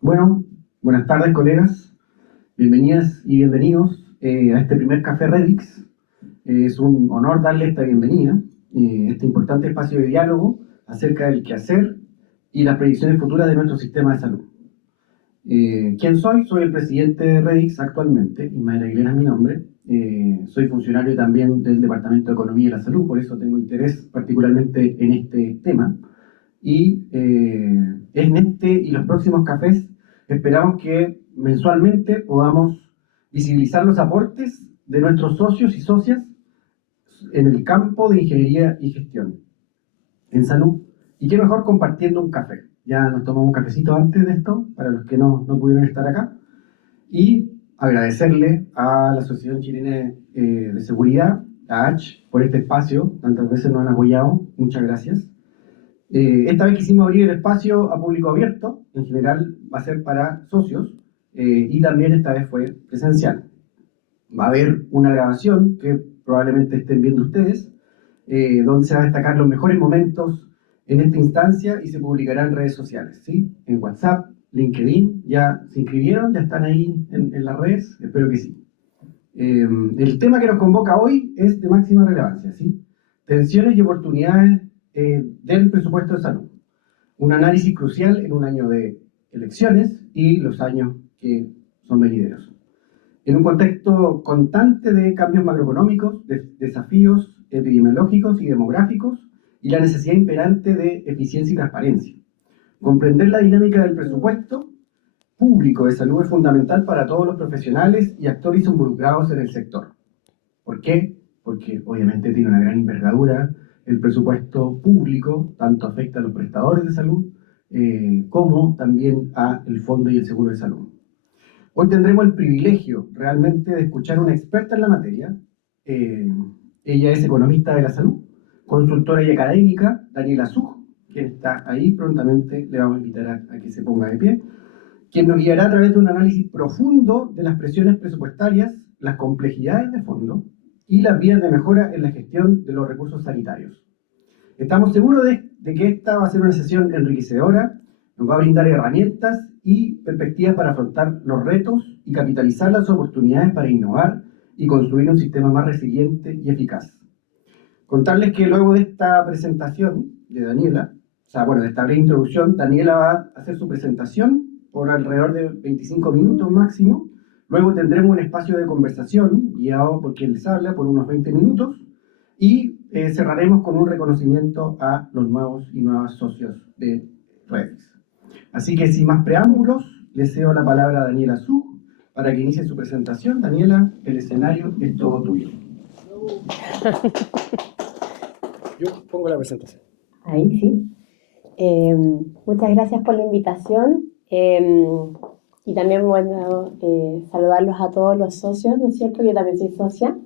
Bueno, buenas tardes, colegas. Bienvenidas y bienvenidos a este primer Café Redix. Es un honor darle esta bienvenida, este importante espacio de diálogo acerca del quehacer y las predicciones futuras de nuestro sistema de salud. ¿Quién soy? Soy el presidente de Redix actualmente, Ismael Aguilera es mi nombre. Soy funcionario también del Departamento de Economía y la Salud, por eso tengo interés particularmente en este tema. Y en este y los próximos cafés esperamos que mensualmente podamos visibilizar los aportes de nuestros socios y socias en el campo de ingeniería y gestión, en salud, y qué mejor compartiendo un café. Ya nos tomamos un cafecito antes de esto, para los que no pudieron estar acá, y agradecerle a la Asociación Chilena de Seguridad, a ACH, por este espacio, tantas veces nos han apoyado, muchas gracias. Esta vez quisimos abrir el espacio a público abierto, en general va a ser para socios, y también esta vez fue presencial. Va a haber una grabación que probablemente estén viendo ustedes, donde se van a destacar los mejores momentos en esta instancia y se publicará en redes sociales, ¿sí? En WhatsApp, LinkedIn, ya se inscribieron, ya están ahí en las redes, espero que sí. El tema que nos convoca hoy es de máxima relevancia, ¿sí? Tensiones y oportunidades del presupuesto de salud. Un análisis crucial en un año de elecciones y los años que son venideros. En un contexto constante de cambios macroeconómicos, de desafíos epidemiológicos y demográficos, y la necesidad imperante de eficiencia y transparencia. Comprender la dinámica del presupuesto público de salud es fundamental para todos los profesionales y actores involucrados en el sector. ¿Por qué? Porque obviamente tiene una gran envergadura el presupuesto público, tanto afecta a los prestadores de salud como también al fondo y el seguro de salud. Hoy tendremos el privilegio realmente de escuchar a una experta en la materia. Ella es economista de la salud, consultora y académica, Daniela Zug, quien está ahí, prontamente le vamos a invitar a que se ponga de pie, quien nos guiará a través de un análisis profundo de las presiones presupuestarias, las complejidades de fondo y las vías de mejora en la gestión de los recursos sanitarios. Estamos seguros de que esta va a ser una sesión enriquecedora, nos va a brindar herramientas y perspectivas para afrontar los retos y capitalizar las oportunidades para innovar y construir un sistema más resiliente y eficaz. Contarles que luego de esta presentación de Daniela, de esta breve introducción, Daniela va a hacer su presentación por alrededor de 25 minutos máximo. Luego tendremos un espacio de conversación guiado por quien les habla por unos 20 minutos y cerraremos con un reconocimiento a los nuevos y nuevas socios de Redix. Así que sin más preámbulos, le cedo la palabra a Daniela Zug para que inicie su presentación. Daniela, el escenario es todo tuyo. Yo pongo la presentación. Ahí sí. Muchas gracias por la invitación y también, bueno, saludarlos a todos los socios, ¿no es cierto? Yo también soy socia.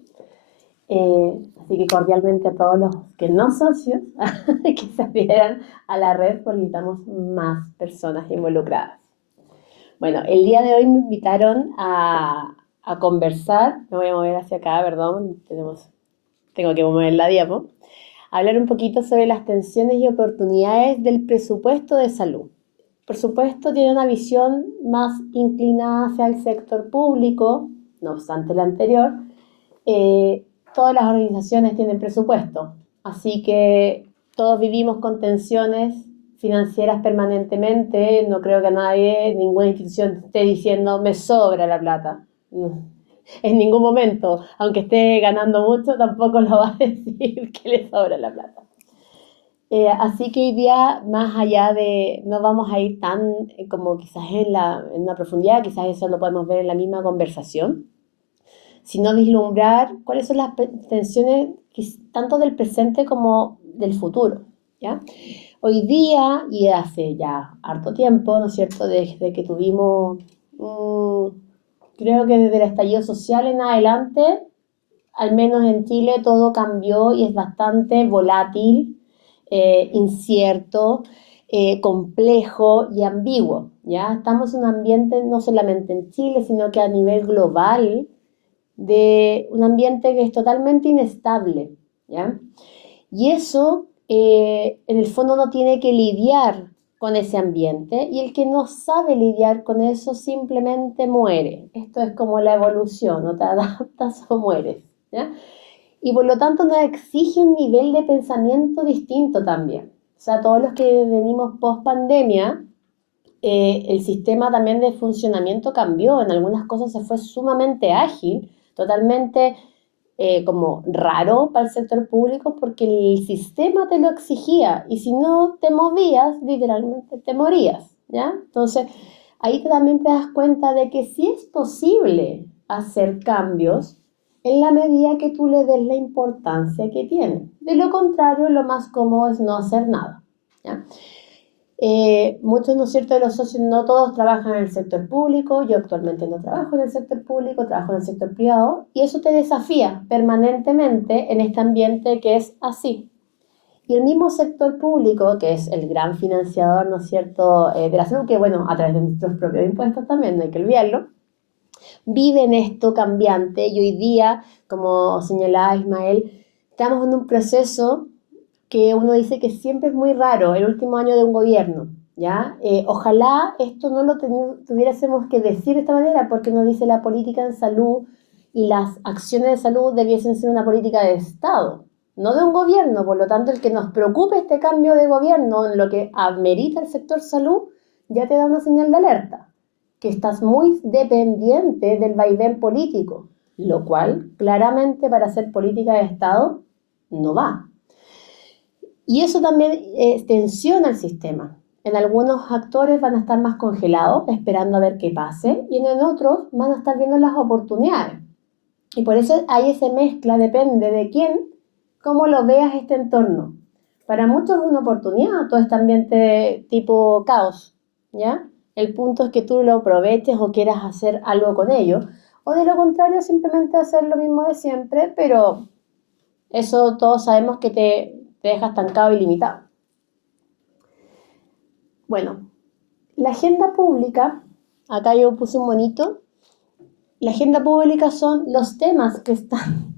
Así que cordialmente a todos los que no socios que se adhieran a la red, porque necesitamos más personas involucradas. Bueno, el día de hoy me invitaron a conversar, me voy a mover hacia acá, perdón, tengo que mover la diapo, hablar un poquito sobre las tensiones y oportunidades del presupuesto de salud. Por supuesto, tiene una visión más inclinada hacia el sector público, no obstante la anterior. Todas las organizaciones tienen presupuesto, así que todos vivimos con tensiones financieras permanentemente. No creo que nadie, ninguna institución esté diciendo me sobra la plata. En ningún momento, aunque esté ganando mucho, tampoco lo va a decir que le sobra la plata. Así que hoy día, más allá de, no vamos a ir tan como quizás en una profundidad, quizás eso lo podemos ver en la misma conversación, sino vislumbrar cuáles son las tensiones tanto del presente como del futuro, ¿ya? Hoy día, y hace ya harto tiempo, ¿no es cierto?, desde que tuvimos, creo que desde el estallido social en adelante, al menos en Chile, todo cambió y es bastante volátil, incierto, complejo y ambiguo, ¿ya? Estamos en un ambiente no solamente en Chile, sino que a nivel global, de un ambiente que es totalmente inestable, ¿ya? Y eso, en el fondo, no tiene que lidiar con ese ambiente, y el que no sabe lidiar con eso simplemente muere. Esto es como la evolución, o te adaptas o mueres, ¿ya? Y por lo tanto nos exige un nivel de pensamiento distinto también. O sea, todos los que venimos post pandemia, el sistema también de funcionamiento cambió, en algunas cosas se fue sumamente ágil, totalmente como raro para el sector público porque el sistema te lo exigía y si no te movías, literalmente te morías, ¿ya? Entonces, ahí también te das cuenta de que sí es posible hacer cambios en la medida que tú le des la importancia que tiene. De lo contrario, lo más cómodo es no hacer nada, ¿ya? Muchos, ¿no es cierto?, de los socios, no todos trabajan en el sector público. Yo actualmente no trabajo en el sector público, trabajo en el sector privado, y eso te desafía permanentemente en este ambiente que es así. Y el mismo sector público, que es el gran financiador, ¿no es cierto?, de la salud, que bueno, a través de nuestros propios impuestos también, no hay que olvidarlo, vive en esto cambiante, y hoy día, como señalaba Ismael, estamos en un proceso que uno dice que siempre es muy raro, el último año de un gobierno, ¿ya? Ojalá esto no lo tuviésemos que decir de esta manera, porque nos dice la política en salud y las acciones de salud debiesen ser una política de Estado, no de un gobierno. Por lo tanto, el que nos preocupe este cambio de gobierno en lo que amerita el sector salud, ya te da una señal de alerta, que estás muy dependiente del vaivén político, lo cual claramente para hacer política de Estado no va. Y eso también tensiona el sistema. En algunos actores van a estar más congelados, esperando a ver qué pase, y en otros van a estar viendo las oportunidades. Y por eso hay esa mezcla, depende de quién, cómo lo veas este entorno. Para muchos es una oportunidad todo este ambiente tipo caos, ¿ya? El punto es que tú lo aproveches o quieras hacer algo con ello, o de lo contrario, simplemente hacer lo mismo de siempre, pero eso todos sabemos que te deja estancado y limitado. Bueno, la agenda pública, acá yo puse un monito, la agenda pública son los temas que están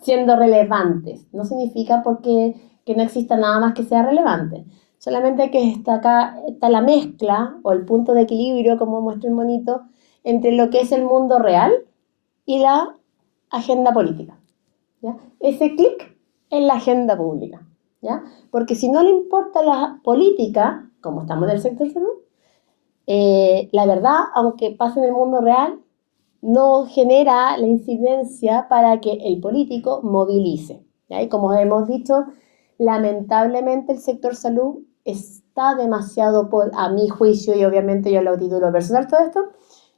siendo relevantes. No significa porque que no exista nada más que sea relevante. Solamente que está la mezcla o el punto de equilibrio, como muestra el monito, entre lo que es el mundo real y la agenda política, ¿ya? Ese clic en la agenda pública, ¿ya? Porque si no le importa la política, como estamos en el sector salud, la verdad, aunque pase en el mundo real, no genera la incidencia para que el político movilice, ¿ya? Y como hemos dicho, lamentablemente el sector salud está demasiado, a mi juicio, y obviamente yo lo titulo personal todo esto,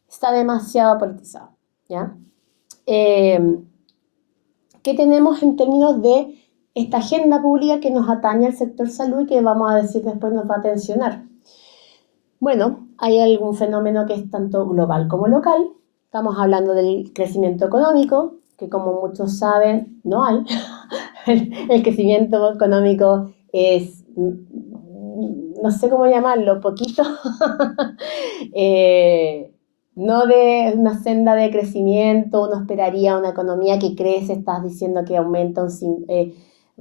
está demasiado politizado, ¿ya? ¿Qué tenemos en términos de esta agenda pública que nos atañe al sector salud y que vamos a decir después nos va a tensionar? Bueno, hay algún fenómeno que es tanto global como local. Estamos hablando del crecimiento económico, que como muchos saben, no hay. El crecimiento económico es, no sé cómo llamarlo, poquito, no de una senda de crecimiento. Uno esperaría una economía que crece, estás diciendo que aumenta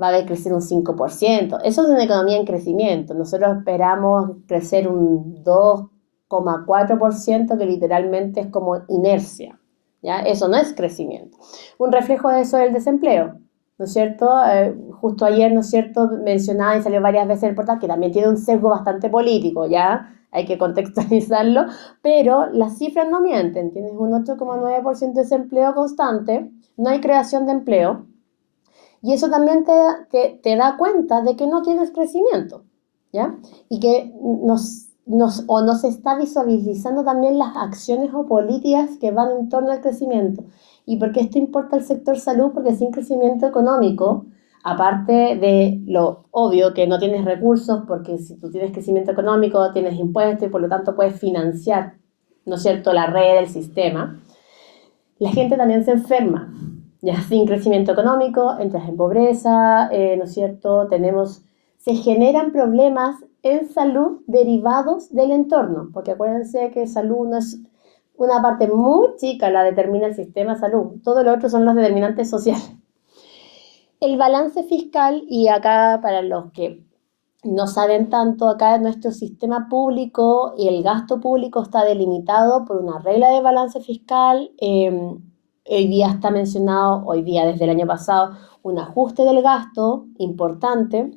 va a crecer un 5%. Eso es una economía en crecimiento. Nosotros esperamos crecer un 2,4%, que literalmente es como inercia, ¿ya? Eso no es crecimiento. Un reflejo de eso es el desempleo, ¿no es cierto? Justo ayer, ¿no es cierto?, mencionaba y salió varias veces el portal, que también tiene un sesgo bastante político, ¿ya? Hay que contextualizarlo, pero las cifras no mienten. Tienes un 8,9% de desempleo constante, no hay creación de empleo, y eso también te da cuenta de que no tienes crecimiento, ¿ya? Y que no se está visualizando también las acciones o políticas que van en torno al crecimiento. ¿Y por qué esto importa al sector salud? Porque sin crecimiento económico, aparte de lo obvio que no tienes recursos, porque si tú tienes crecimiento económico, tienes impuestos y por lo tanto puedes financiar, ¿no es cierto?, la red, el sistema, la gente también se enferma. Ya sin crecimiento económico, entras en pobreza, ¿no es cierto? Se generan problemas en salud derivados del entorno, porque acuérdense que salud no es una parte muy chica la determina el sistema de salud, todo lo otro son los determinantes sociales. El balance fiscal, y acá para los que no saben tanto, acá en nuestro sistema público y el gasto público está delimitado por una regla de balance fiscal. Hoy día está mencionado, hoy día desde el año pasado, un ajuste del gasto importante.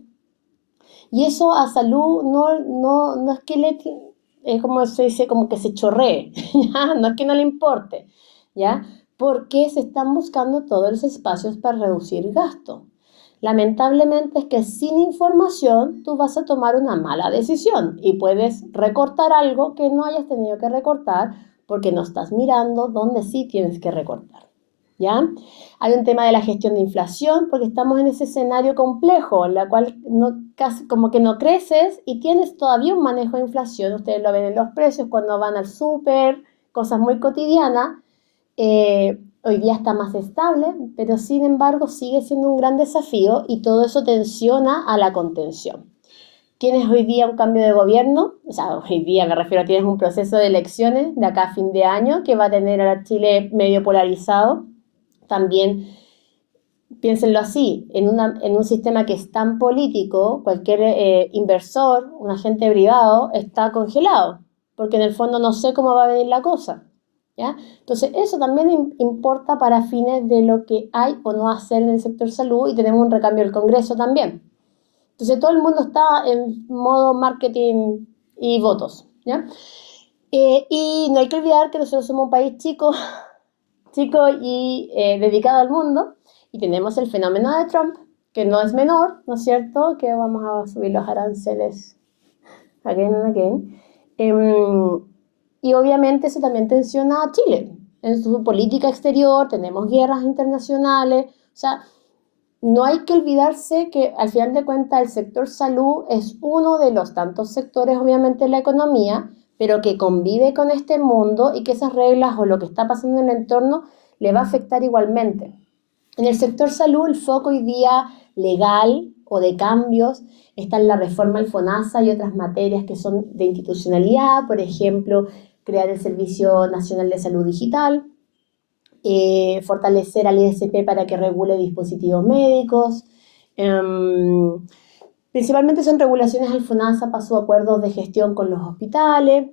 Y eso a salud no es que es como se dice, como que se chorree, ¿ya? No es que no le importe, ¿ya? Porque se están buscando todos los espacios para reducir gasto. Lamentablemente es que sin información tú vas a tomar una mala decisión y puedes recortar algo que no hayas tenido que recortar porque no estás mirando dónde sí tienes que recortar, ¿ya? Hay un tema de la gestión de inflación porque estamos en ese escenario complejo en la cual casi como que no creces y tienes todavía un manejo de inflación. Ustedes lo ven en los precios cuando van al súper, cosas muy cotidianas. Hoy día está más estable, pero sin embargo sigue siendo un gran desafío y todo eso tensiona a la contención. Tienes hoy día un cambio de gobierno, o sea, hoy día me refiero a tienes un proceso de elecciones de acá a fin de año que va a tener a Chile medio polarizado. También, piénsenlo así, en un sistema que es tan político, cualquier inversor, un agente privado, está congelado, porque en el fondo no sé cómo va a venir la cosa, ¿ya? Entonces, eso también importa para fines de lo que hay o no hacer en el sector salud y tenemos un recambio del Congreso también. Entonces, todo el mundo está en modo marketing y votos, ¿ya? Y no hay que olvidar que nosotros somos un país chico, chico y dedicado al mundo, y tenemos el fenómeno de Trump, que no es menor, ¿no es cierto? Que vamos a subir los aranceles again and again. Y obviamente eso también tensiona a Chile. En su política exterior tenemos guerras internacionales, o sea, no hay que olvidarse que al final de cuentas el sector salud es uno de los tantos sectores obviamente de la economía, pero que convive con este mundo y que esas reglas o lo que está pasando en el entorno le va a afectar igualmente. En el sector salud el foco hoy día legal o de cambios está en la reforma al FONASA y otras materias que son de institucionalidad, por ejemplo, crear el Servicio Nacional de Salud Digital, fortalecer al ISP para que regule dispositivos médicos. Principalmente son regulaciones al FONASA para sus acuerdos de gestión con los hospitales,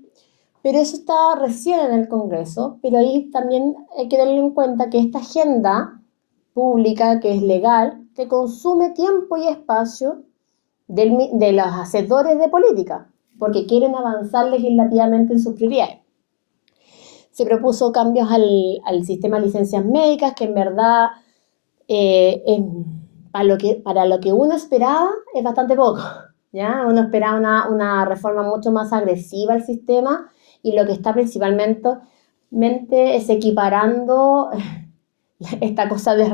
pero eso está recién en el Congreso, pero ahí también hay que tener en cuenta que esta agenda pública, que es legal, te consume tiempo y espacio de los hacedores de política, porque quieren avanzar legislativamente en sus prioridades. Se propuso cambios al sistema de licencias médicas, que en verdad para lo que uno esperaba es bastante poco, ¿ya? Uno esperaba una reforma mucho más agresiva al sistema y lo que está principalmente es equiparando esta cosa de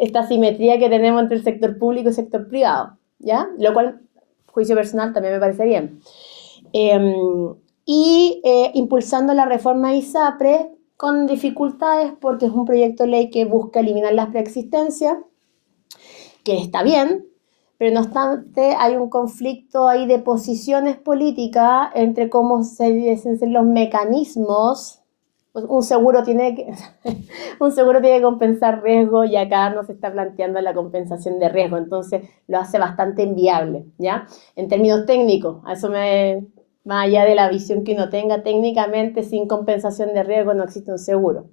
esta simetría que tenemos entre el sector público y el sector privado, ¿ya? Lo cual, juicio personal, también me parece bien. Impulsando la reforma ISAPRE con dificultades porque es un proyecto de ley que busca eliminar las preexistencias, que está bien, pero no obstante hay un conflicto ahí de posiciones políticas entre cómo se dicen los mecanismos. Un seguro tiene que compensar riesgo y acá no se está planteando la compensación de riesgo, entonces lo hace bastante inviable, ¿ya? En términos técnicos, a eso más allá de la visión que uno tenga, técnicamente sin compensación de riesgo no existe un seguro.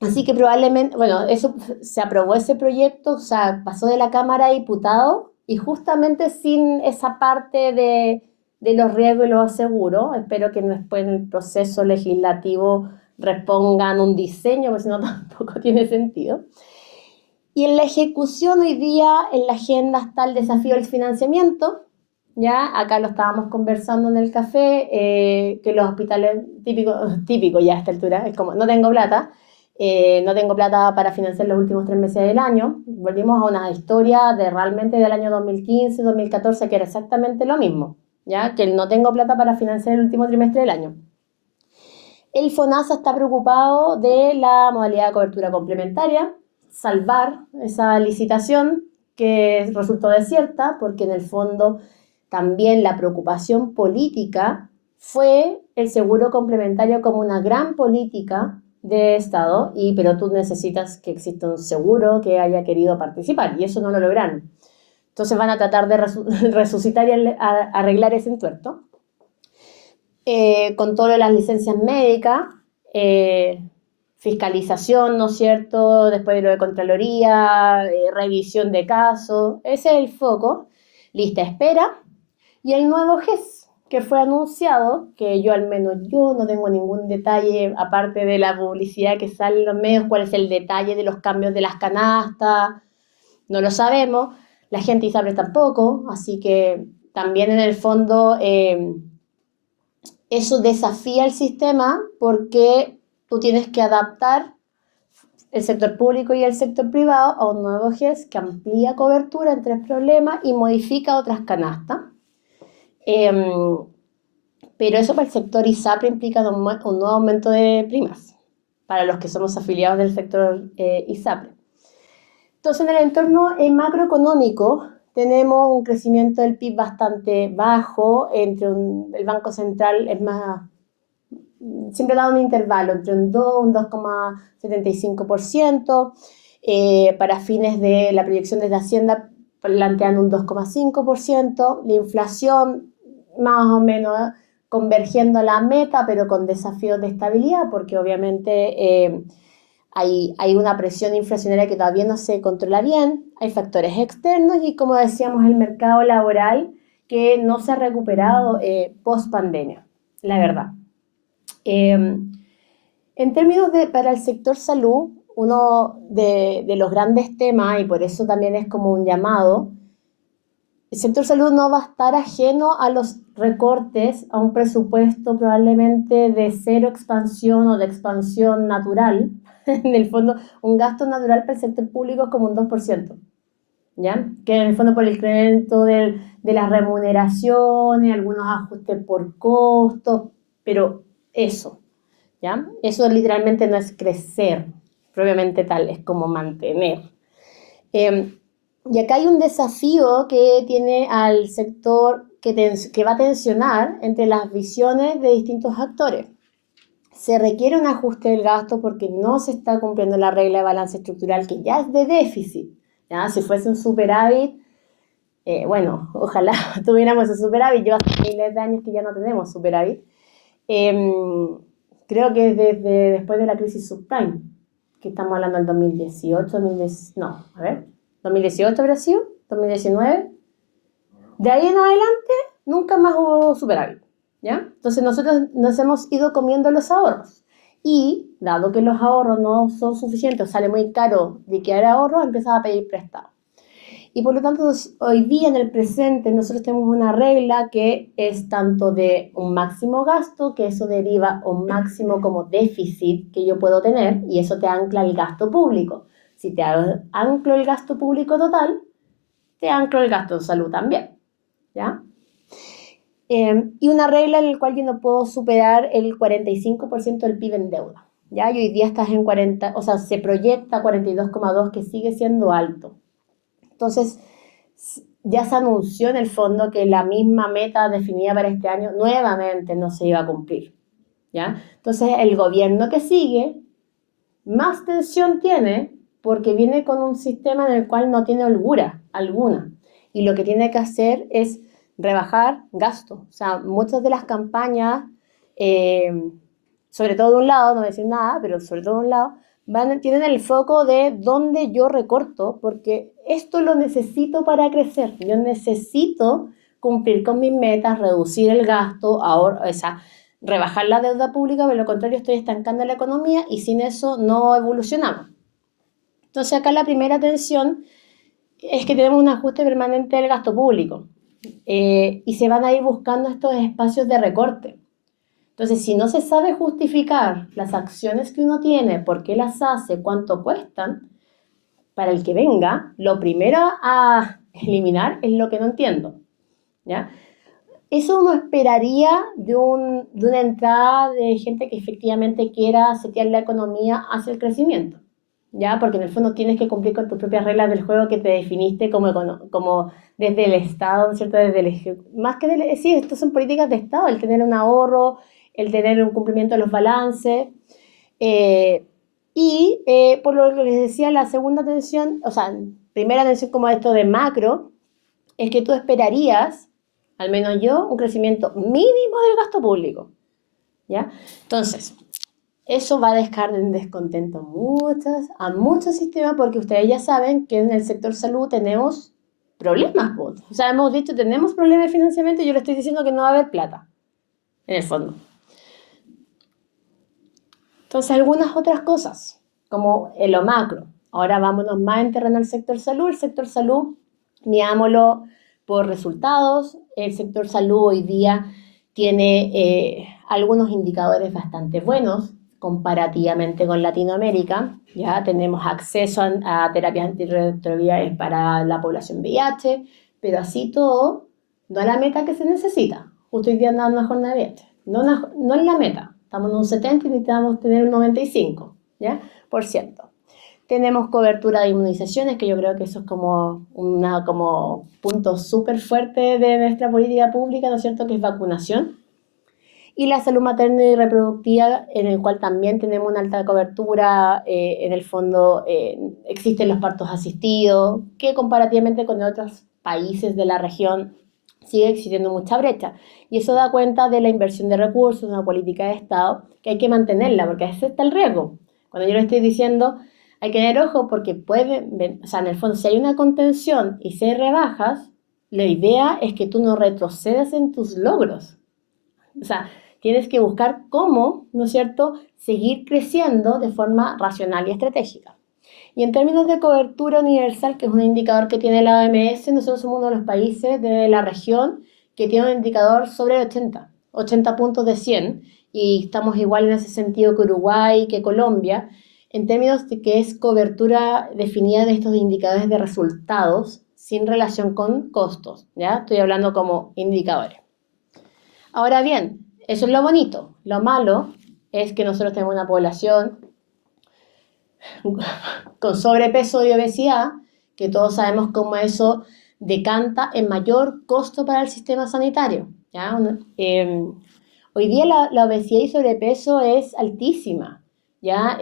Así que probablemente, bueno, eso se aprobó ese proyecto, o sea, pasó de la Cámara de Diputados y justamente sin esa parte de los riesgos y los seguros, espero que después en el proceso legislativo repongan un diseño, porque si no tampoco tiene sentido. Y en la ejecución hoy día, en la agenda está el desafío del financiamiento, ¿ya? Acá lo estábamos conversando en el café, que los hospitales, típico ya a esta altura, es como, no tengo plata para financiar los últimos 3 meses del año. Volvimos a una historia de realmente del año 2015, 2014, que era exactamente lo mismo, ¿ya? Que no tengo plata para financiar el último trimestre del año. El FONASA está preocupado de la modalidad de cobertura complementaria, salvar esa licitación que resultó desierta, porque en el fondo también la preocupación política fue el seguro complementario como una gran política de Estado, pero tú necesitas que exista un seguro que haya querido participar, y eso no lo lograron. Entonces van a tratar de resucitar y arreglar ese entuerto. Con todas las licencias médicas, fiscalización, ¿no es cierto? Después de lo de Contraloría, revisión de casos, ese es el foco, lista de espera, y el nuevo GES, que fue anunciado, que yo al menos yo no tengo ningún detalle, aparte de la publicidad que sale en los medios, cuál es el detalle de los cambios de las canastas, no lo sabemos, la gente ISAPRES tampoco, así que también en el fondo eso desafía el sistema porque tú tienes que adaptar el sector público y el sector privado a un nuevo GES que amplía cobertura en 3 problemas y modifica otras canastas. Pero eso para el sector ISAPRE implica un nuevo aumento de primas para los que somos afiliados del sector ISAPRE. Entonces, en el entorno macroeconómico tenemos un crecimiento del PIB bastante bajo, el Banco Central es más, siempre da un intervalo entre un 2 y un 2,75%, para fines de la proyección desde Hacienda planteando un 2,5%, la inflación más o menos convergiendo a la meta, pero con desafíos de estabilidad, porque obviamente hay una presión inflacionaria que todavía no se controla bien, hay factores externos y, como decíamos, el mercado laboral que no se ha recuperado post pandemia, la verdad. En términos para el sector salud, uno de los grandes temas, y por eso también es como un llamado, el sector salud no va a estar ajeno a los recortes, a un presupuesto probablemente de cero expansión o de expansión natural. En el fondo, un gasto natural para el sector público es como un 2%, ¿ya? Que en el fondo por el incremento de las remuneraciones, algunos ajustes por costos, pero eso, ¿ya? Eso literalmente no es crecer, propiamente tal, es como mantener. Y acá hay un desafío que tiene al sector que va a tensionar entre las visiones de distintos actores. Se requiere un ajuste del gasto porque no se está cumpliendo la regla de balance estructural, que ya es de déficit, ¿ya? Si fuese un superávit, bueno, ojalá tuviéramos ese superávit. Yo hace miles de años que ya no tenemos superávit. Creo que desde después de la crisis subprime, que estamos hablando del 2018, 2018 habrá sido, 2019. De ahí en adelante, nunca más hubo superávit, ¿ya? Entonces nosotros nos hemos ido comiendo los ahorros. Y, dado que los ahorros no son suficientes, sale muy caro liquidar ahorros, empiezan a pedir prestado. Y por lo tanto, hoy día en el presente, nosotros tenemos una regla que es tanto de un máximo gasto, que eso deriva un máximo como déficit que yo puedo tener, y eso te ancla el gasto público. Si te anclo el gasto público total, te anclo el gasto de salud también, ¿ya? Y una regla en la cual yo no puedo superar el 45% del PIB en deuda, ¿ya? Y hoy día estás en 40, o sea, se proyecta 42,2, que sigue siendo alto. Entonces, ya se anunció en el fondo que la misma meta definida para este año nuevamente no se iba a cumplir, ¿ya? Entonces, el gobierno que sigue más tensión tiene porque viene con un sistema en el cual no tiene holgura alguna. Y lo que tiene que hacer es rebajar gastos. O sea, muchas de las campañas, sobre todo de un lado, no voy a decir nada, pero sobre todo de un lado, tienen el foco de dónde yo recorto, porque esto lo necesito para crecer. Yo necesito cumplir con mis metas, reducir el gasto, rebajar la deuda pública, pero lo contrario estoy estancando la economía y sin eso no evolucionamos. Entonces acá la primera tensión es que tenemos un ajuste permanente del gasto público y se van a ir buscando estos espacios de recorte. Entonces, si no se sabe justificar las acciones que uno tiene, por qué las hace, cuánto cuestan, para el que venga, lo primero a eliminar es lo que no entiendo, ¿ya? Eso uno esperaría de una entrada de gente que efectivamente quiera setear la economía hacia el crecimiento, ¿ya? Porque en el fondo tienes que cumplir con tus propias reglas del juego que te definiste como desde el Estado, ¿no es cierto? Más que sí, esto son políticas de Estado, el tener un ahorro, el tener un cumplimiento de los balances. eh, por lo que les decía, la segunda tensión, o sea, primera tensión como esto de macro, es que tú esperarías, al menos yo, un crecimiento mínimo del gasto público, ¿ya? Entonces, eso va a dejar en descontento a muchos sistemas porque ustedes ya saben que en el sector salud tenemos problemas, pues. O sea, hemos dicho, tenemos problemas de financiamiento y yo le estoy diciendo que no va a haber plata, en el fondo. Entonces, algunas otras cosas, como en lo macro. Ahora vámonos más en terreno al sector salud. El sector salud, mirámoslo por resultados. El sector salud hoy día tiene algunos indicadores bastante buenos comparativamente con Latinoamérica. Ya tenemos acceso a terapias antirretrovirales para la población VIH, pero así todo, no es la meta que se necesita. Justo hoy día andando una jornada de VIH. No es la meta. Estamos en un 70 y necesitamos tener un 95, ¿ya? Por ciento. Tenemos cobertura de inmunizaciones, que yo creo que eso es como punto súper fuerte de nuestra política pública, ¿no es cierto?, que es vacunación. Y la salud materna y reproductiva, en el cual también tenemos una alta cobertura. En el fondo existen los partos asistidos, que comparativamente con otros países de la región sigue existiendo mucha brecha. Y eso da cuenta de la inversión de recursos, una política de Estado, que hay que mantenerla, porque ese está el riesgo. Cuando yo le estoy diciendo, hay que tener ojo porque o sea, en el fondo, si hay una contención y si hay rebajas, la idea es que tú no retrocedas en tus logros. O sea, tienes que buscar cómo, ¿no es cierto?, seguir creciendo de forma racional y estratégica. Y en términos de cobertura universal, que es un indicador que tiene la OMS, nosotros somos uno de los países de la región que tiene un indicador sobre 80 puntos de 100, y estamos igual en ese sentido que Uruguay, que Colombia, en términos de que es cobertura definida de estos indicadores de resultados sin relación con costos, ¿ya? Estoy hablando como indicadores. Ahora bien, eso es lo bonito. Lo malo es que nosotros tenemos una población con sobrepeso y obesidad, que todos sabemos cómo eso decanta en mayor costo para el sistema sanitario, ¿ya? Hoy día la obesidad y sobrepeso es altísima, ¿ya?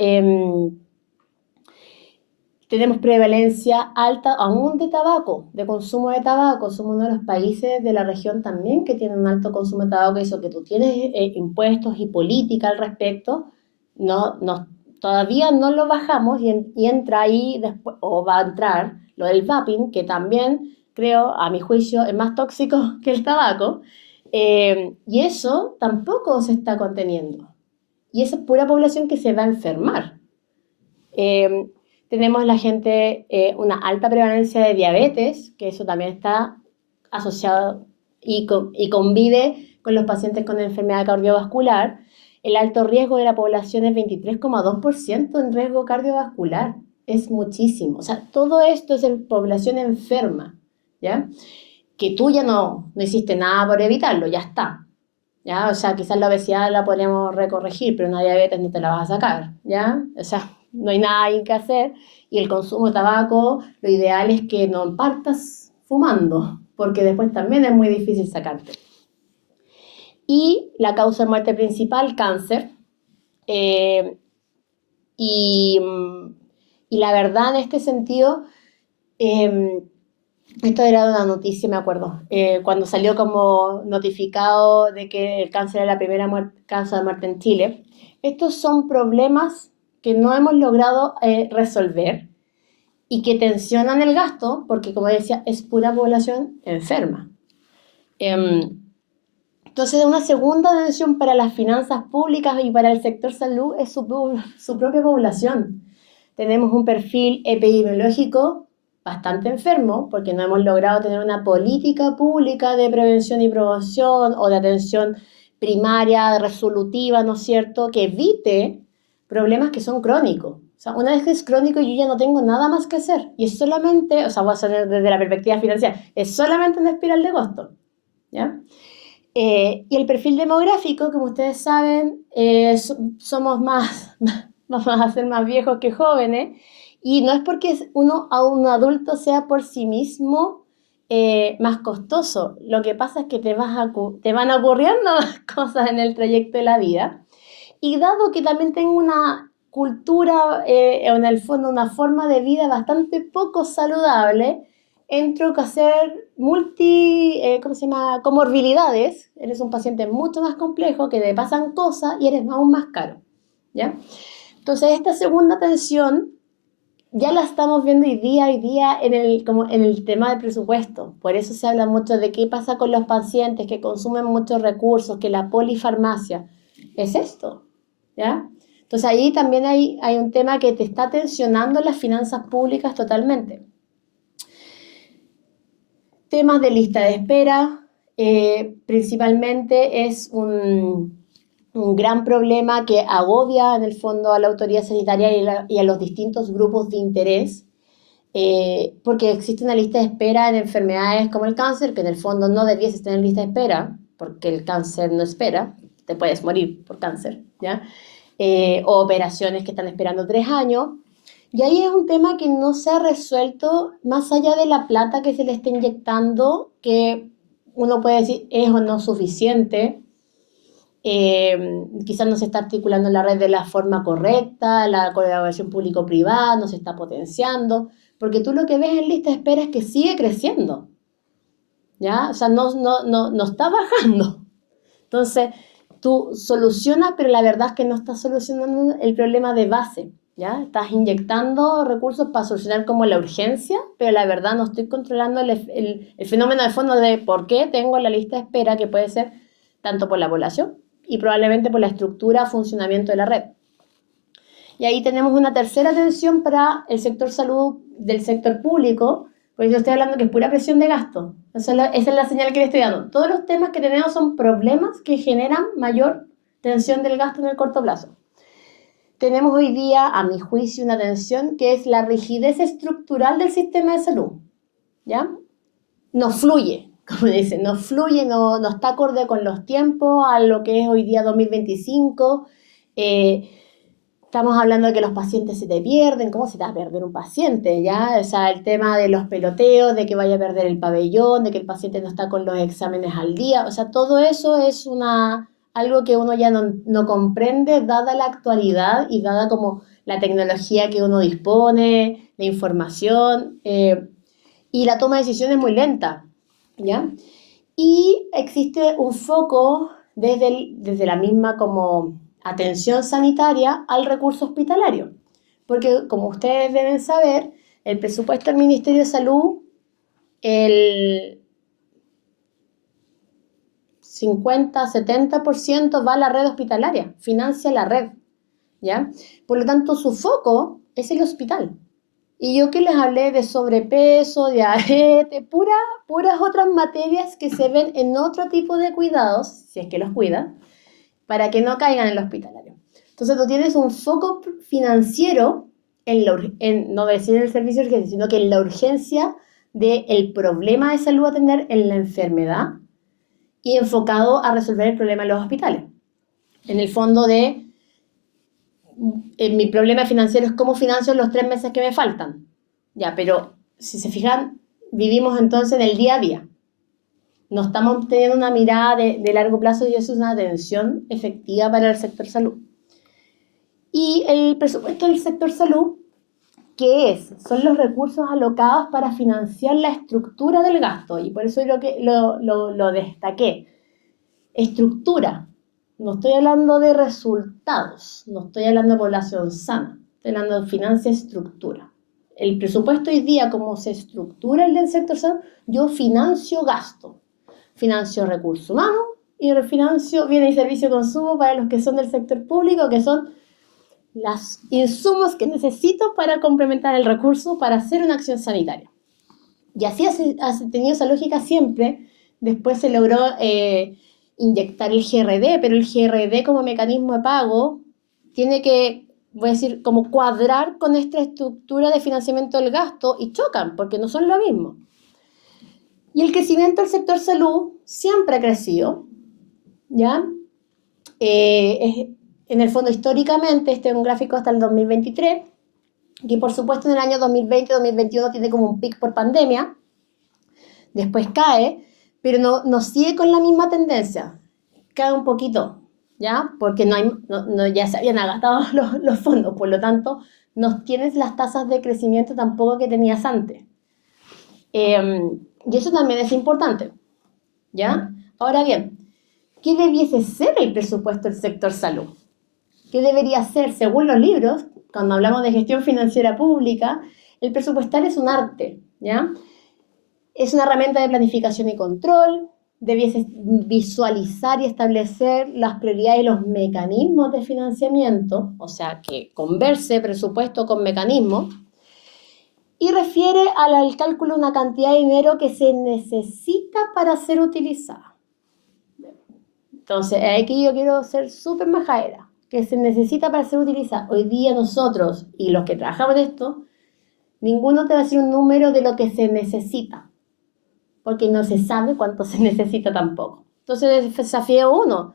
Tenemos prevalencia alta aún de tabaco, de consumo de tabaco. Somos uno de los países de la región también que tiene un alto consumo de tabaco. Eso que tú tienes impuestos y política al respecto, todavía no lo bajamos y entra ahí después, o va a entrar lo del vaping, que también creo, a mi juicio, es más tóxico que el tabaco. Y eso tampoco se está conteniendo. Y esa es pura población que se va a enfermar. Tenemos la gente, una alta prevalencia de diabetes, que eso también está asociado y convive con los pacientes con enfermedad cardiovascular. El alto riesgo de la población es 23,2% en riesgo cardiovascular. Es muchísimo. O sea, todo esto es en población enferma, ¿ya? Que tú ya no hiciste nada por evitarlo, ya está. ¿Ya? O sea, quizás la obesidad la podemos recorregir, pero una diabetes no te la vas a sacar, ¿ya? O sea, no hay nada ahí que hacer. Y el consumo de tabaco, lo ideal es que no partas fumando, porque después también es muy difícil sacarte. Y la causa de muerte principal, cáncer. Y la verdad, en este sentido, esto era una noticia, me acuerdo, cuando salió como notificado de que el cáncer era la primera causa de muerte en Chile. Estos son problemas que no hemos logrado resolver y que tensionan el gasto, porque como decía, es pura población enferma. Entonces, una segunda tensión para las finanzas públicas y para el sector salud es su propia población. Tenemos un perfil epidemiológico bastante enfermo, porque no hemos logrado tener una política pública de prevención y promoción o de atención primaria, resolutiva, ¿no es cierto?, que evite problemas que son crónicos. O sea, una vez que es crónico, yo ya no tengo nada más que hacer. Y es solamente, o sea, voy a hacer desde la perspectiva financiera, es solamente una espiral de costo, ¿ya? Y el perfil demográfico, como ustedes saben, somos más vamos a ser más viejos que jóvenes, y no es porque uno a un adulto sea por sí mismo más costoso, lo que pasa es que te van ocurriendo más cosas en el trayecto de la vida, y dado que también tengo una cultura, en el fondo una forma de vida bastante poco saludable, entro a hacer ¿cómo se llama? Comorbilidades, eres un paciente mucho más complejo, que te pasan cosas y eres aún más caro, ¿ya? Entonces, esta segunda tensión ya la estamos viendo hoy día como en el tema del presupuesto. Por eso se habla mucho de qué pasa con los pacientes que consumen muchos recursos, que la polifarmacia es esto, ¿ya? Entonces ahí también hay un tema que te está tensionando las finanzas públicas totalmente. Temas de lista de espera, principalmente es un gran problema que agobia en el fondo a la autoridad sanitaria y a los distintos grupos de interés, porque existe una lista de espera en enfermedades como el cáncer, que en el fondo no debiese estar en lista de espera, porque el cáncer no espera, te puedes morir por cáncer, ¿ya? O operaciones que están esperando 3 años. Y ahí es un tema que no se ha resuelto más allá de la plata que se le está inyectando, que uno puede decir es o no suficiente. Quizás no se está articulando la red de la forma correcta, la colaboración público-privada no se está potenciando, porque tú lo que ves en lista de espera es que sigue creciendo, ¿ya? O sea, no está bajando. Entonces, tú solucionas, pero la verdad es que no estás solucionando el problema de base, ¿ya? Estás inyectando recursos para solucionar como la urgencia, pero la verdad no estoy controlando el fenómeno de fondo de por qué tengo la lista de espera, que puede ser tanto por la población y probablemente por la estructura, funcionamiento de la red. Y ahí tenemos una tercera tensión para el sector salud del sector público, porque yo estoy hablando que es pura presión de gasto. Esa es la señal que le estoy dando. Todos los temas que tenemos son problemas que generan mayor tensión del gasto en el corto plazo. Tenemos hoy día, a mi juicio, una tensión que es la rigidez estructural del sistema de salud, ¿ya? No fluye, como dicen, no fluye, no está acorde con los tiempos, a lo que es hoy día 2025. Estamos hablando de que los pacientes se te pierden. ¿Cómo se te va a perder un paciente? ¿Ya? O sea, el tema de los peloteos, de que vaya a perder el pabellón, de que el paciente no está con los exámenes al día. O sea, todo eso es algo que uno ya no comprende, dada la actualidad y dada como la tecnología que uno dispone, la información, y la toma de decisiones muy lenta, ¿ya? Y existe un foco desde la misma como atención sanitaria al recurso hospitalario. Porque como ustedes deben saber, el presupuesto del Ministerio de Salud, el 50-70% va a la red hospitalaria, financia la red, ¿ya? Por lo tanto, su foco es el hospital. Y yo que les hablé de sobrepeso, diabetes, puras otras materias que se ven en otro tipo de cuidados, si es que los cuidan, para que no caigan en el hospitalario. Entonces tú tienes un foco financiero no decir en el servicio de urgencia, sino que en la urgencia del problema de salud a tener en la enfermedad y enfocado a resolver el problema en los hospitales. En el fondo mi problema financiero es cómo financio los 3 meses que me faltan. Ya, pero si se fijan, vivimos entonces en el día a día. No estamos teniendo una mirada de largo plazo y eso es una atención efectiva para el sector salud. Y el presupuesto del sector salud, ¿qué es? Son los recursos alocados para financiar la estructura del gasto, y por eso lo destaqué. Estructura. No estoy hablando de resultados, no estoy hablando de población sana, estoy hablando de financia estructura. El presupuesto hoy día, como se estructura el del sector salud, yo financio gasto, financio recursos humanos y refinancio bienes y servicios de consumo para los que son del sector público, que son los insumos que necesito para complementar el recurso para hacer una acción sanitaria. Y así ha tenido esa lógica siempre. Después se logró inyectar el GRD, pero el GRD como mecanismo de pago tiene que, voy a decir, como cuadrar con esta estructura de financiamiento del gasto, y chocan porque no son lo mismo. Y el crecimiento del sector salud siempre ha crecido, ¿ya? en el fondo, históricamente, este es un gráfico hasta el 2023, que por supuesto en el año 2020-2021 tiene como un pic por pandemia, después cae, pero no sigue con la misma tendencia, cae un poquito, ¿ya? Porque ya se habían agotado los fondos, por lo tanto, no tienes las tasas de crecimiento tampoco que tenías antes. Y eso también es importante, ¿ya? Ahora bien, ¿qué debiese ser el presupuesto del sector salud? ¿Qué debería ser? Según los libros, cuando hablamos de gestión financiera pública, el presupuestal es un arte, ¿ya? Es una herramienta de planificación y control, debiese visualizar y establecer las prioridades y los mecanismos de financiamiento, o sea, que converse presupuesto con mecanismos, y refiere al cálculo de una cantidad de dinero que se necesita para ser utilizada. Entonces, aquí yo quiero ser súper majadera, que se necesita para ser utilizada. Hoy día nosotros y los que trabajamos en esto, ninguno te va a decir un número de lo que se necesita, porque no se sabe cuánto se necesita tampoco. Entonces, desafío uno,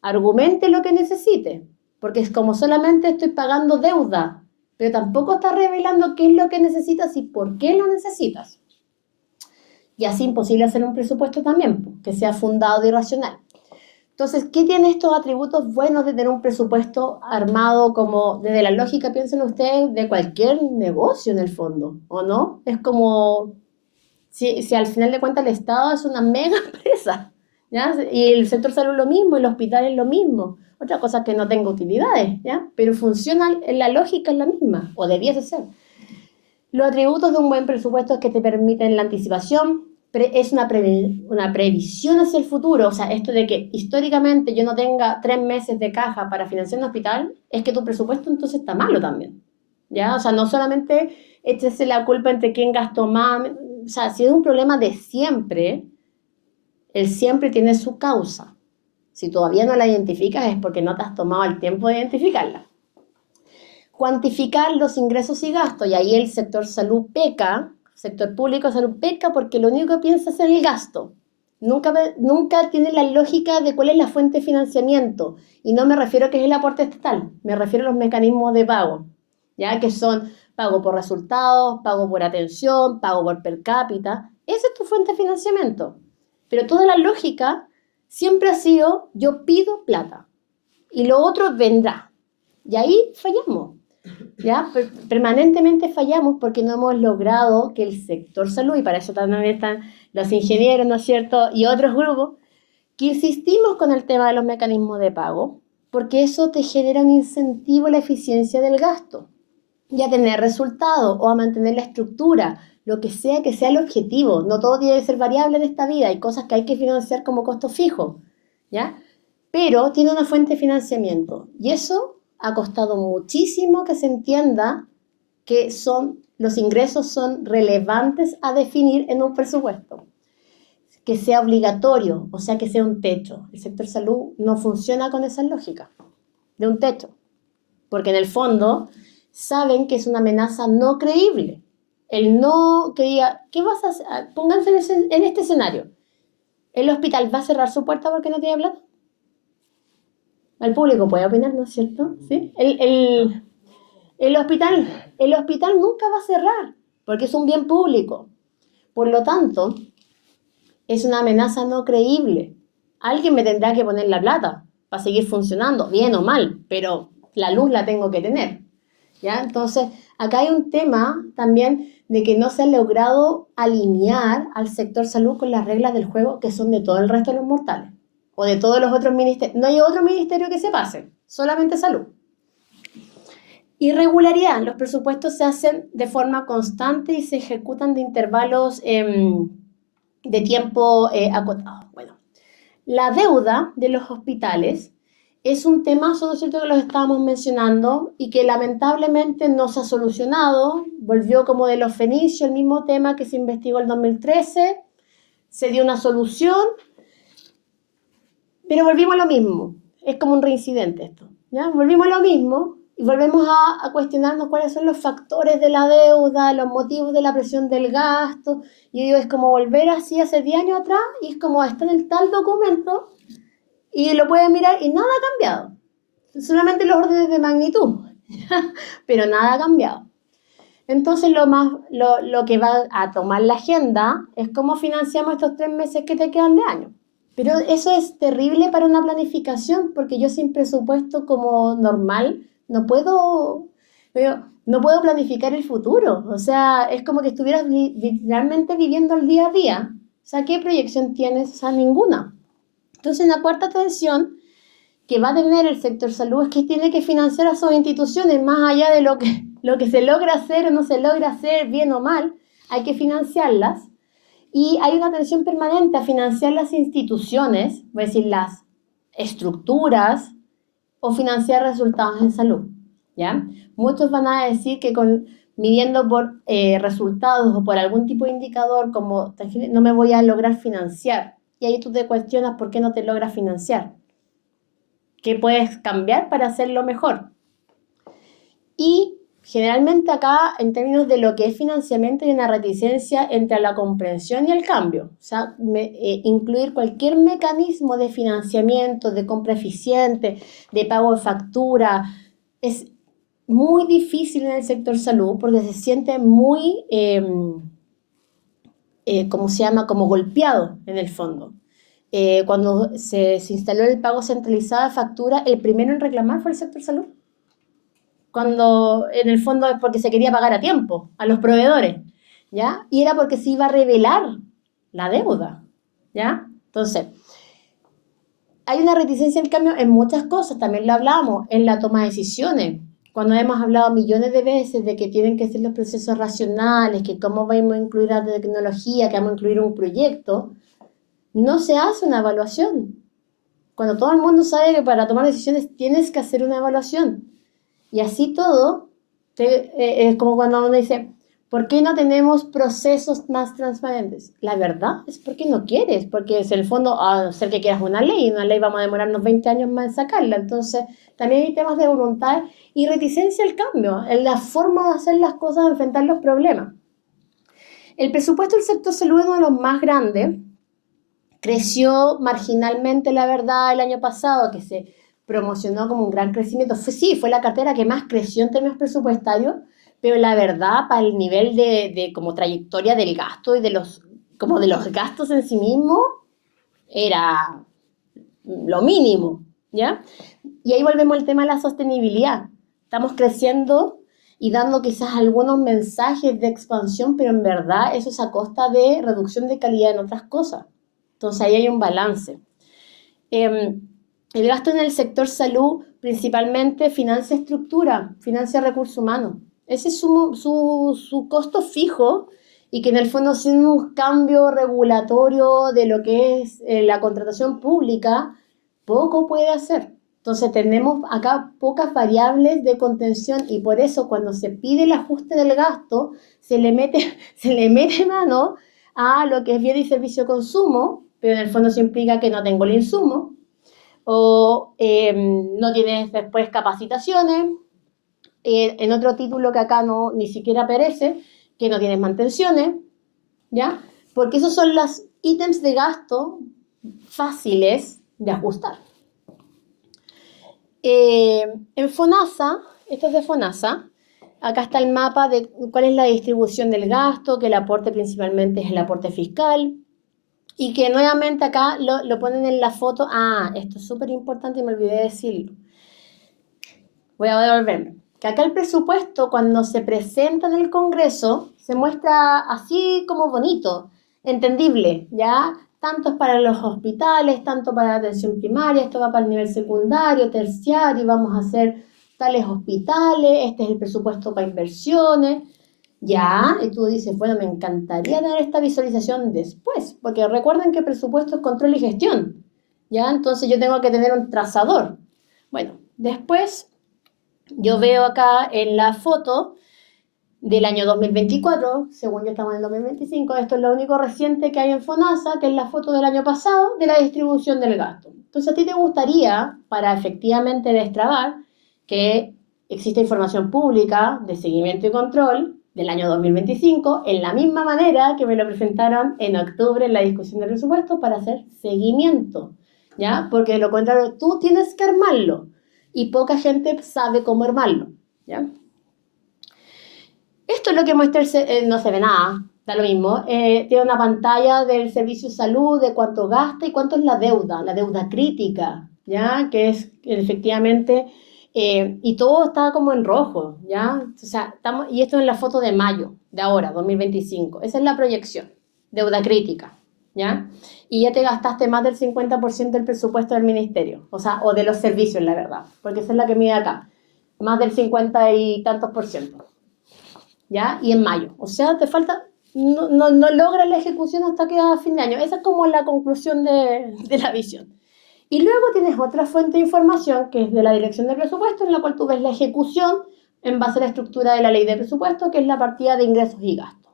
argumente lo que necesite, porque es como solamente estoy pagando deuda, pero tampoco estás revelando qué es lo que necesitas y por qué lo necesitas. Y así imposible hacer un presupuesto también, que sea fundado y racional. Entonces, ¿qué tiene estos atributos buenos de tener un presupuesto armado como, desde la lógica, piensen ustedes, de cualquier negocio en el fondo, ¿o no? Es como, si al final de cuentas el Estado es una mega empresa, ¿ya? Y el sector salud lo mismo, el hospital es lo mismo. Otra cosa es que no tenga utilidades, ¿ya? Pero funciona, la lógica es la misma, o debiese ser. Los atributos de un buen presupuesto es que te permiten la anticipación, es una previsión hacia el futuro, o sea, esto de que históricamente yo no tenga 3 meses de caja para financiar un hospital, es que tu presupuesto entonces está malo también, ¿ya? O sea, no solamente échese la culpa entre quién gastó más, o sea, si es un problema de siempre, el siempre tiene su causa. Si todavía no la identificas es porque no te has tomado el tiempo de identificarla. Cuantificar los ingresos y gastos, y ahí el sector salud peca, sector público de salud peca porque lo único que piensa es en el gasto. Nunca tiene la lógica de cuál es la fuente de financiamiento. Y no me refiero a que es el aporte estatal, me refiero a los mecanismos de pago, ¿ya? Que son pago por resultados, pago por atención, pago por per cápita. Esa es tu fuente de financiamiento. Pero toda la lógica siempre ha sido yo pido plata y lo otro vendrá. Y ahí fallamos. ¿Ya? Permanentemente fallamos porque no hemos logrado que el sector salud, y para eso también están los ingenieros, ¿no es cierto?, y otros grupos, que insistimos con el tema de los mecanismos de pago, porque eso te genera un incentivo a la eficiencia del gasto, y a tener resultados, o a mantener la estructura, lo que sea el objetivo. No todo tiene que ser variable en esta vida, hay cosas que hay que financiar como costo fijo, ¿ya? Pero tiene una fuente de financiamiento, y eso ha costado muchísimo que se entienda que los ingresos son relevantes a definir en un presupuesto, que sea obligatorio, o sea, que sea un techo. El sector salud no funciona con esa lógica de un techo, porque en el fondo saben que es una amenaza no creíble. El no que diga, ¿qué vas a hacer? Pónganse en este escenario. ¿El hospital va a cerrar su puerta porque no tiene plata? El público puede opinar, ¿no es cierto? ¿Sí? El hospital nunca va a cerrar, porque es un bien público. Por lo tanto, es una amenaza no creíble. Alguien me tendrá que poner la plata para seguir funcionando, bien o mal, pero la luz la tengo que tener, ¿ya? Entonces, acá hay un tema también de que no se ha logrado alinear al sector salud con las reglas del juego que son de todo el resto de los mortales, o de todos los otros ministerios. No hay otro ministerio que se pase, solamente salud. Irregularidad. Los presupuestos se hacen de forma constante y se ejecutan de intervalos de tiempo acotados. Bueno, la deuda de los hospitales es un tema, ¿no es cierto?, que los estábamos mencionando y que lamentablemente no se ha solucionado. Volvió como de los fenicios, el mismo tema que se investigó en el 2013, se dio una solución, pero volvimos a lo mismo. Es como un reincidente esto, ¿ya? Volvimos a lo mismo. Y volvemos a cuestionarnos cuáles son los factores de la deuda, los motivos de la presión del gasto. Y digo, es como volver así hace 10 años atrás y es como está en el tal documento y lo puedes mirar y nada ha cambiado. solamente los órdenes de magnitud, pero nada ha cambiado. Entonces lo que va a tomar la agenda es cómo financiamos estos 3 meses que te quedan de año. Pero eso es terrible para una planificación, porque yo sin presupuesto como normal no puedo planificar el futuro. O sea, es como que estuvieras literalmente viviendo el día a día. O sea, ¿qué proyección tienes? O sea, ninguna. Entonces, una cuarta tensión que va a tener el sector salud es que tiene que financiar a sus instituciones, más allá de lo que se logra hacer o no se logra hacer, bien o mal, hay que financiarlas. Y hay una tensión permanente a financiar las instituciones, voy a decir las estructuras, o financiar resultados en salud, ¿ya? Muchos van a decir que midiendo por resultados o por algún tipo de indicador, como no me voy a lograr financiar. Y ahí tú te cuestionas por qué no te logras financiar. ¿Qué puedes cambiar para hacerlo mejor? Y generalmente acá, en términos de lo que es financiamiento, hay una reticencia entre la comprensión y el cambio. O sea, incluir cualquier mecanismo de financiamiento, de compra eficiente, de pago de factura, es muy difícil en el sector salud porque se siente muy, ¿cómo se llama? Como golpeado en el fondo. Cuando se instaló el pago centralizado de factura, el primero en reclamar fue el sector salud. Cuando en el fondo es porque se quería pagar a tiempo a los proveedores, ¿ya? Y era porque se iba a revelar la deuda, ¿ya? Entonces, hay una reticencia en cambio en muchas cosas, también lo hablamos, en la toma de decisiones. Cuando hemos hablado millones de veces de que tienen que ser los procesos racionales, que cómo vamos a incluir la tecnología, que vamos a incluir un proyecto, no se hace una evaluación. Cuando todo el mundo sabe que para tomar decisiones tienes que hacer una evaluación. Y así todo, es como cuando uno dice, ¿por qué no tenemos procesos más transparentes? La verdad es porque no quieres, porque es el fondo, a no ser que quieras una ley vamos a demorarnos 20 años más en sacarla. Entonces, también hay temas de voluntad y reticencia al cambio, en la forma de hacer las cosas, de enfrentar los problemas. El presupuesto del sector salud es uno de los más grandes. Creció marginalmente, la verdad, el año pasado, que se promocionó como un gran crecimiento. Fue la cartera que más creció en términos presupuestarios, pero la verdad, para el nivel de como trayectoria del gasto y de los gastos en sí mismo, era lo mínimo, ¿ya? Y ahí volvemos al tema de la sostenibilidad. Estamos creciendo y dando quizás algunos mensajes de expansión, pero en verdad eso es a costa de reducción de calidad en otras cosas. Entonces ahí hay un balance. El gasto en el sector salud principalmente financia estructura, financia recursos humanos. Ese es su costo fijo y que en el fondo sin un cambio regulatorio de lo que es la contratación pública, poco puede hacer. Entonces tenemos acá pocas variables de contención y por eso cuando se pide el ajuste del gasto se le mete mano a lo que es bien y servicio consumo, pero en el fondo eso implica que no tengo el insumo, o no tienes después capacitaciones, en otro título que acá ni siquiera aparece, que no tienes mantenciones, ¿ya? Porque esos son los ítems de gasto fáciles de ajustar. En FONASA, esto es de FONASA, acá está el mapa de cuál es la distribución del gasto, que el aporte principalmente es el aporte fiscal, y que nuevamente acá lo ponen en la foto. Esto es súper importante y me olvidé de decirlo. Voy a devolverme. Que acá el presupuesto, cuando se presenta en el Congreso, se muestra así como bonito, entendible, ¿ya? Tanto es para los hospitales, tanto para la atención primaria, esto va para el nivel secundario, terciario, vamos a hacer tales hospitales, este es el presupuesto para inversiones. Ya, y tú dices, bueno, me encantaría tener esta visualización después, porque recuerden que presupuesto es control y gestión, ¿ya? Entonces yo tengo que tener un trazador. Bueno, después yo veo acá en la foto del año 2024, según yo estamos en el 2025, esto es lo único reciente que hay en FONASA, que es la foto del año pasado de la distribución del gasto. Entonces a ti te gustaría, para efectivamente destrabar, que exista información pública de seguimiento y control del año 2025, en la misma manera que me lo presentaron en octubre en la discusión del presupuesto para hacer seguimiento, ¿ya? Porque de lo contrario, tú tienes que armarlo, y poca gente sabe cómo armarlo, ¿ya? Esto es lo que muestra, no se ve nada, da lo mismo. Tiene una pantalla del servicio de salud, de cuánto gasta y cuánto es la deuda crítica, ¿ya? Que es efectivamente, y todo está como en rojo, ¿ya? O sea, y esto es la foto de mayo, de ahora, 2025. Esa es la proyección, deuda crítica, ¿ya? Y ya te gastaste más del 50% del presupuesto del ministerio, o sea, o de los servicios, la verdad, porque esa es la que mide acá, más del 50 y tantos por ciento. ¿Ya? Y en mayo. O sea, te falta, no logras la ejecución hasta que a fin de año. Esa es como la conclusión de la visión. Y luego tienes otra fuente de información que es de la dirección de presupuesto, en la cual tú ves la ejecución en base a la estructura de la ley de presupuesto, que es la partida de ingresos y gastos.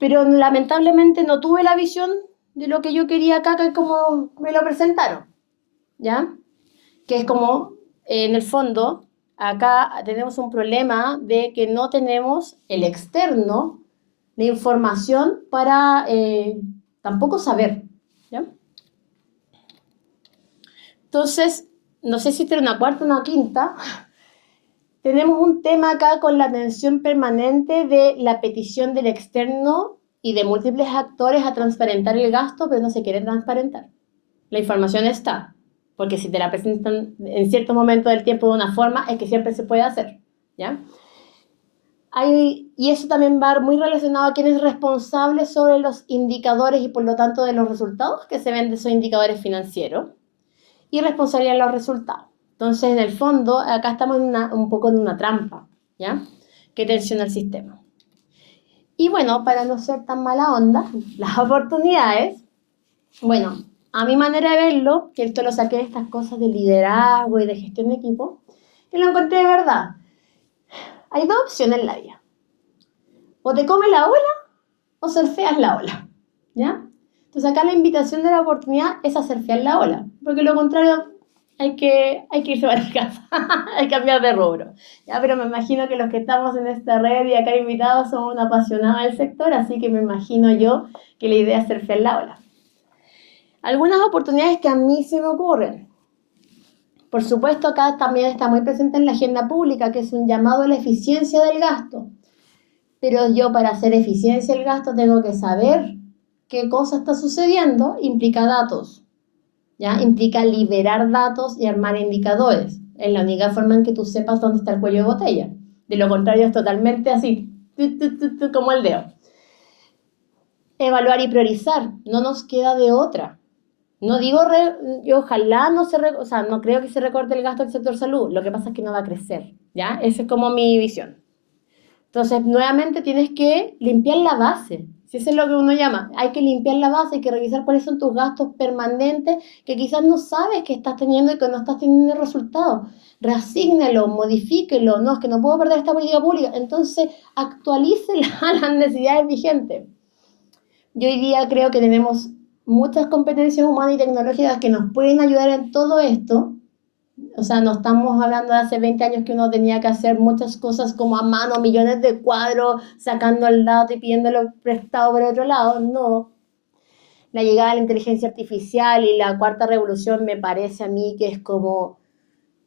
Pero lamentablemente no tuve la visión de lo que yo quería acá, que es como me lo presentaron, ¿ya? Que es como, en el fondo, acá tenemos un problema de que no tenemos el externo, la información para tampoco saber, ¿ya? Entonces, no sé si tiene una cuarta o una quinta. Tenemos un tema acá con la tensión permanente de la petición del externo y de múltiples actores a transparentar el gasto, pero no se quiere transparentar. La información está, porque si te la presentan en cierto momento del tiempo de una forma, es que siempre se puede hacer, ¿ya? Y eso también va muy relacionado a quién es responsable sobre los indicadores y por lo tanto de los resultados que se ven de esos indicadores financieros y responsabilidad en los resultados. Entonces, en el fondo, acá estamos un poco en una trampa, ¿ya? Que tensiona el sistema. Y bueno, para no ser tan mala onda, las oportunidades, bueno, a mi manera de verlo, que esto lo saqué de estas cosas de liderazgo y de gestión de equipo, que lo encontré de verdad. Hay dos opciones en la vida. O te comes la ola o surfeas la ola, ¿ya? Entonces acá la invitación de la oportunidad es a surfear la ola, porque lo contrario hay que irse a la casa, hay que cambiar de rubro, ¿ya? Pero me imagino que los que estamos en esta red y acá invitados somos una apasionada del sector, así que me imagino yo que la idea es surfear la ola. Algunas oportunidades que a mí se me ocurren. Por supuesto, acá también está muy presente en la agenda pública, que es un llamado a la eficiencia del gasto. Pero yo para hacer eficiencia del gasto tengo que saber qué cosa está sucediendo, implica datos, ¿ya? Implica liberar datos y armar indicadores. Es la única forma en que tú sepas dónde está el cuello de botella. De lo contrario es totalmente así, como el dedo. Evaluar y priorizar, no nos queda de otra. No digo, yo ojalá no o sea, no creo que se recorte el gasto del sector salud, lo que pasa es que no va a crecer, ¿ya? Esa es como mi visión. Entonces, nuevamente tienes que limpiar la base, si eso es lo que uno llama, hay que limpiar la base, hay que revisar cuáles son tus gastos permanentes que quizás no sabes que estás teniendo y que no estás teniendo resultados. Reasígnelo, modifíquelo, no, es que no puedo perder esta política pública, entonces actualícela a las necesidades vigentes. Yo hoy día creo que tenemos muchas competencias humanas y tecnológicas que nos pueden ayudar en todo esto. O sea, no estamos hablando de hace 20 años que uno tenía que hacer muchas cosas como a mano, millones de cuadros, sacando el dato y pidiéndolo prestado por otro lado. No. La llegada de la inteligencia artificial y la cuarta revolución me parece a mí que es como, o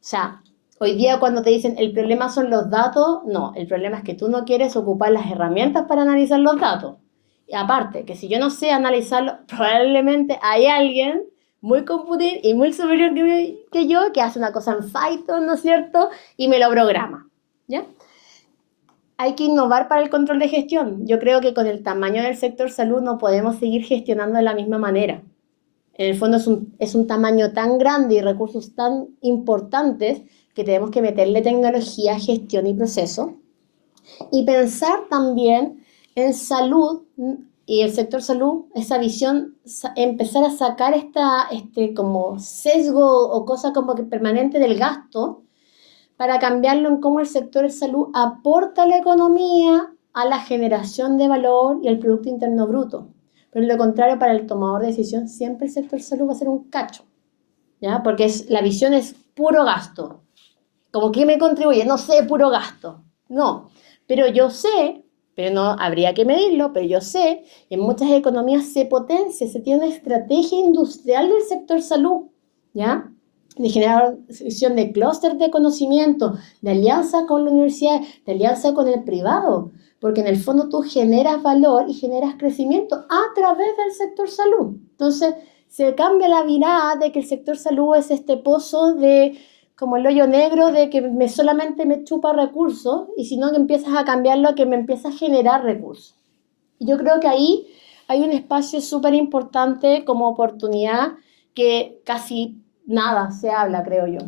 sea, hoy día cuando te dicen el problema son los datos, no, el problema es que tú no quieres ocupar las herramientas para analizar los datos. Y aparte, que si yo no sé analizarlo, probablemente hay alguien muy computer y muy superior que yo que hace una cosa en Python, ¿no es cierto? Y me lo programa, ¿ya? Hay que innovar para el control de gestión. Yo creo que con el tamaño del sector salud no podemos seguir gestionando de la misma manera. En el fondo es un tamaño tan grande y recursos tan importantes que tenemos que meterle tecnología, gestión y proceso. Y pensar también en salud y el sector salud, esa visión, empezar a sacar este como sesgo o cosa como que permanente del gasto para cambiarlo en cómo el sector salud aporta a la economía, a la generación de valor y al Producto Interno Bruto. Pero lo contrario, para el tomador de decisión, siempre el sector salud va a ser un cacho, ¿ya? Porque la visión es puro gasto. Como que me contribuye, no sé, puro gasto. No, pero yo sé, pero no habría que medirlo, pero yo sé, en muchas economías se potencia, se tiene una estrategia industrial del sector salud, ¿ya? de generación de clúster de conocimiento, de alianza con la universidad, de alianza con el privado, porque en el fondo tú generas valor y generas crecimiento a través del sector salud. Entonces, se cambia la mirada de que el sector salud es este pozo de, como el hoyo negro, de que solamente me chupa recursos, y sino que empiezas a cambiarlo a que me empieza a generar recursos. Y yo creo que ahí hay un espacio súper importante como oportunidad que casi nada se habla, creo yo.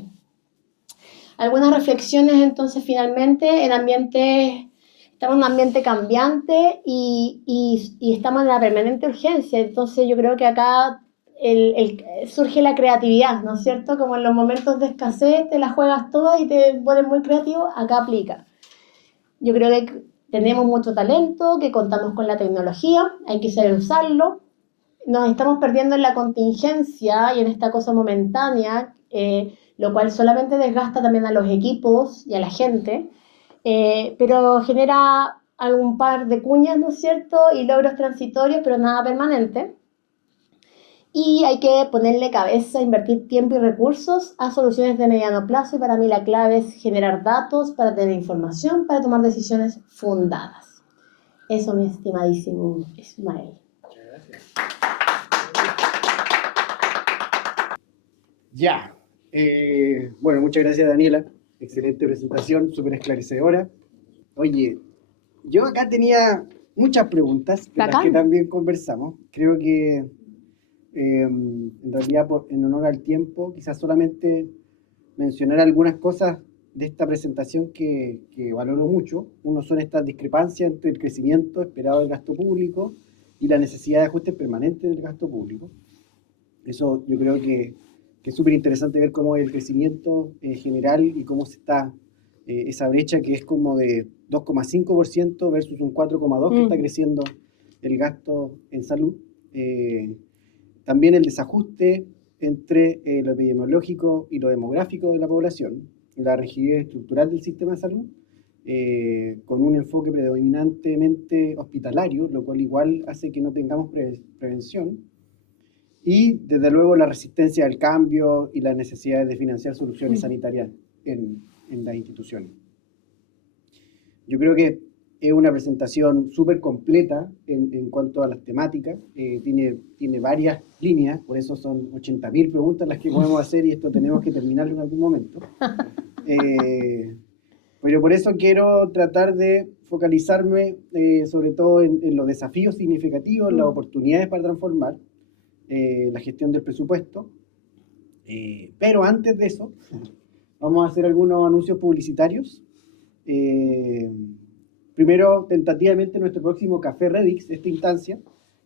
Algunas reflexiones entonces finalmente, estamos en un ambiente cambiante y estamos en la permanente urgencia, entonces yo creo que acá surge la creatividad, ¿no es cierto? Como en los momentos de escasez te la juegas toda y te pones muy creativo, acá aplica. Yo creo que tenemos mucho talento, que contamos con la tecnología, hay que saber usarlo. Nos estamos perdiendo en la contingencia y en esta cosa momentánea, lo cual solamente desgasta también a los equipos y a la gente, pero genera algún par de cuñas, ¿no es cierto? Y logros transitorios, pero nada permanente. Y hay que ponerle cabeza, invertir tiempo y recursos a soluciones de mediano plazo. Y para mí la clave es generar datos para tener información, para tomar decisiones fundadas. Eso, mi estimadísimo Ismael. Muchas gracias. Ya. Bueno, muchas gracias, Daniela. Excelente presentación, súper esclarecedora. Oye, yo acá tenía muchas preguntas, de las que también conversamos. Creo que en realidad, en honor al tiempo, quizás solamente mencionar algunas cosas de esta presentación que valoro mucho. Uno son estas discrepancias entre el crecimiento esperado del gasto público y la necesidad de ajustes permanentes del gasto público. Eso yo creo que es súper interesante ver cómo es el crecimiento general y cómo se está esa brecha que es como de 2,5% versus un 4,2% que está creciendo el gasto en salud. También el desajuste entre lo epidemiológico y lo demográfico de la población, la rigidez estructural del sistema de salud, con un enfoque predominantemente hospitalario, lo cual igual hace que no tengamos prevención, y desde luego la resistencia al cambio y las necesidades de financiar soluciones sanitarias en las instituciones. Yo creo que es una presentación súper completa en cuanto a las temáticas, tiene varias líneas, por eso son 80.000 preguntas las que podemos hacer y esto tenemos que terminarlo en algún momento. Pero por eso quiero tratar de focalizarme sobre todo en los desafíos significativos, las oportunidades para transformar, la gestión del presupuesto. Pero antes de eso, vamos a hacer algunos anuncios publicitarios. Primero, tentativamente, nuestro próximo Café Redix, esta instancia,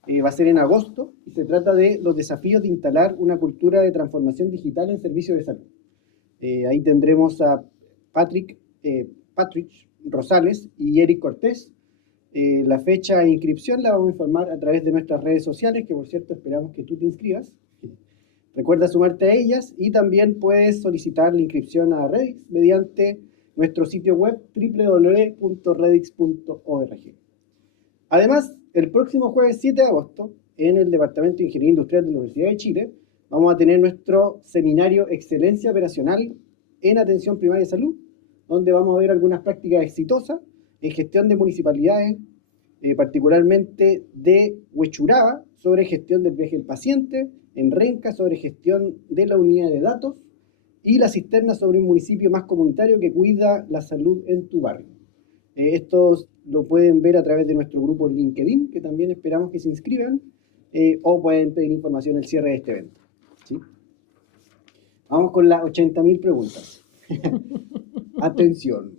va a ser en agosto y se trata de los desafíos de instalar una cultura de transformación digital en servicios de salud. Ahí tendremos a Patrick Rosales y Eric Cortés. La fecha de inscripción la vamos a informar a través de nuestras redes sociales, que por cierto esperamos que tú te inscribas. Recuerda sumarte a ellas y también puedes solicitar la inscripción a Redix mediante nuestro sitio web www.redix.org. Además, el próximo jueves 7 de agosto, en el Departamento de Ingeniería Industrial de la Universidad de Chile, vamos a tener nuestro seminario Excelencia Operacional en Atención Primaria de Salud, donde vamos a ver algunas prácticas exitosas en gestión de municipalidades, particularmente de Huechuraba, sobre gestión del viaje del paciente, en Renca, sobre gestión de la unidad de datos, y la cisterna sobre un municipio más comunitario que cuida la salud en tu barrio. Estos lo pueden ver a través de nuestro grupo LinkedIn, que también esperamos que se inscriban, o pueden pedir información al cierre de este evento. ¿Sí? Vamos con las 80.000 preguntas. Atención.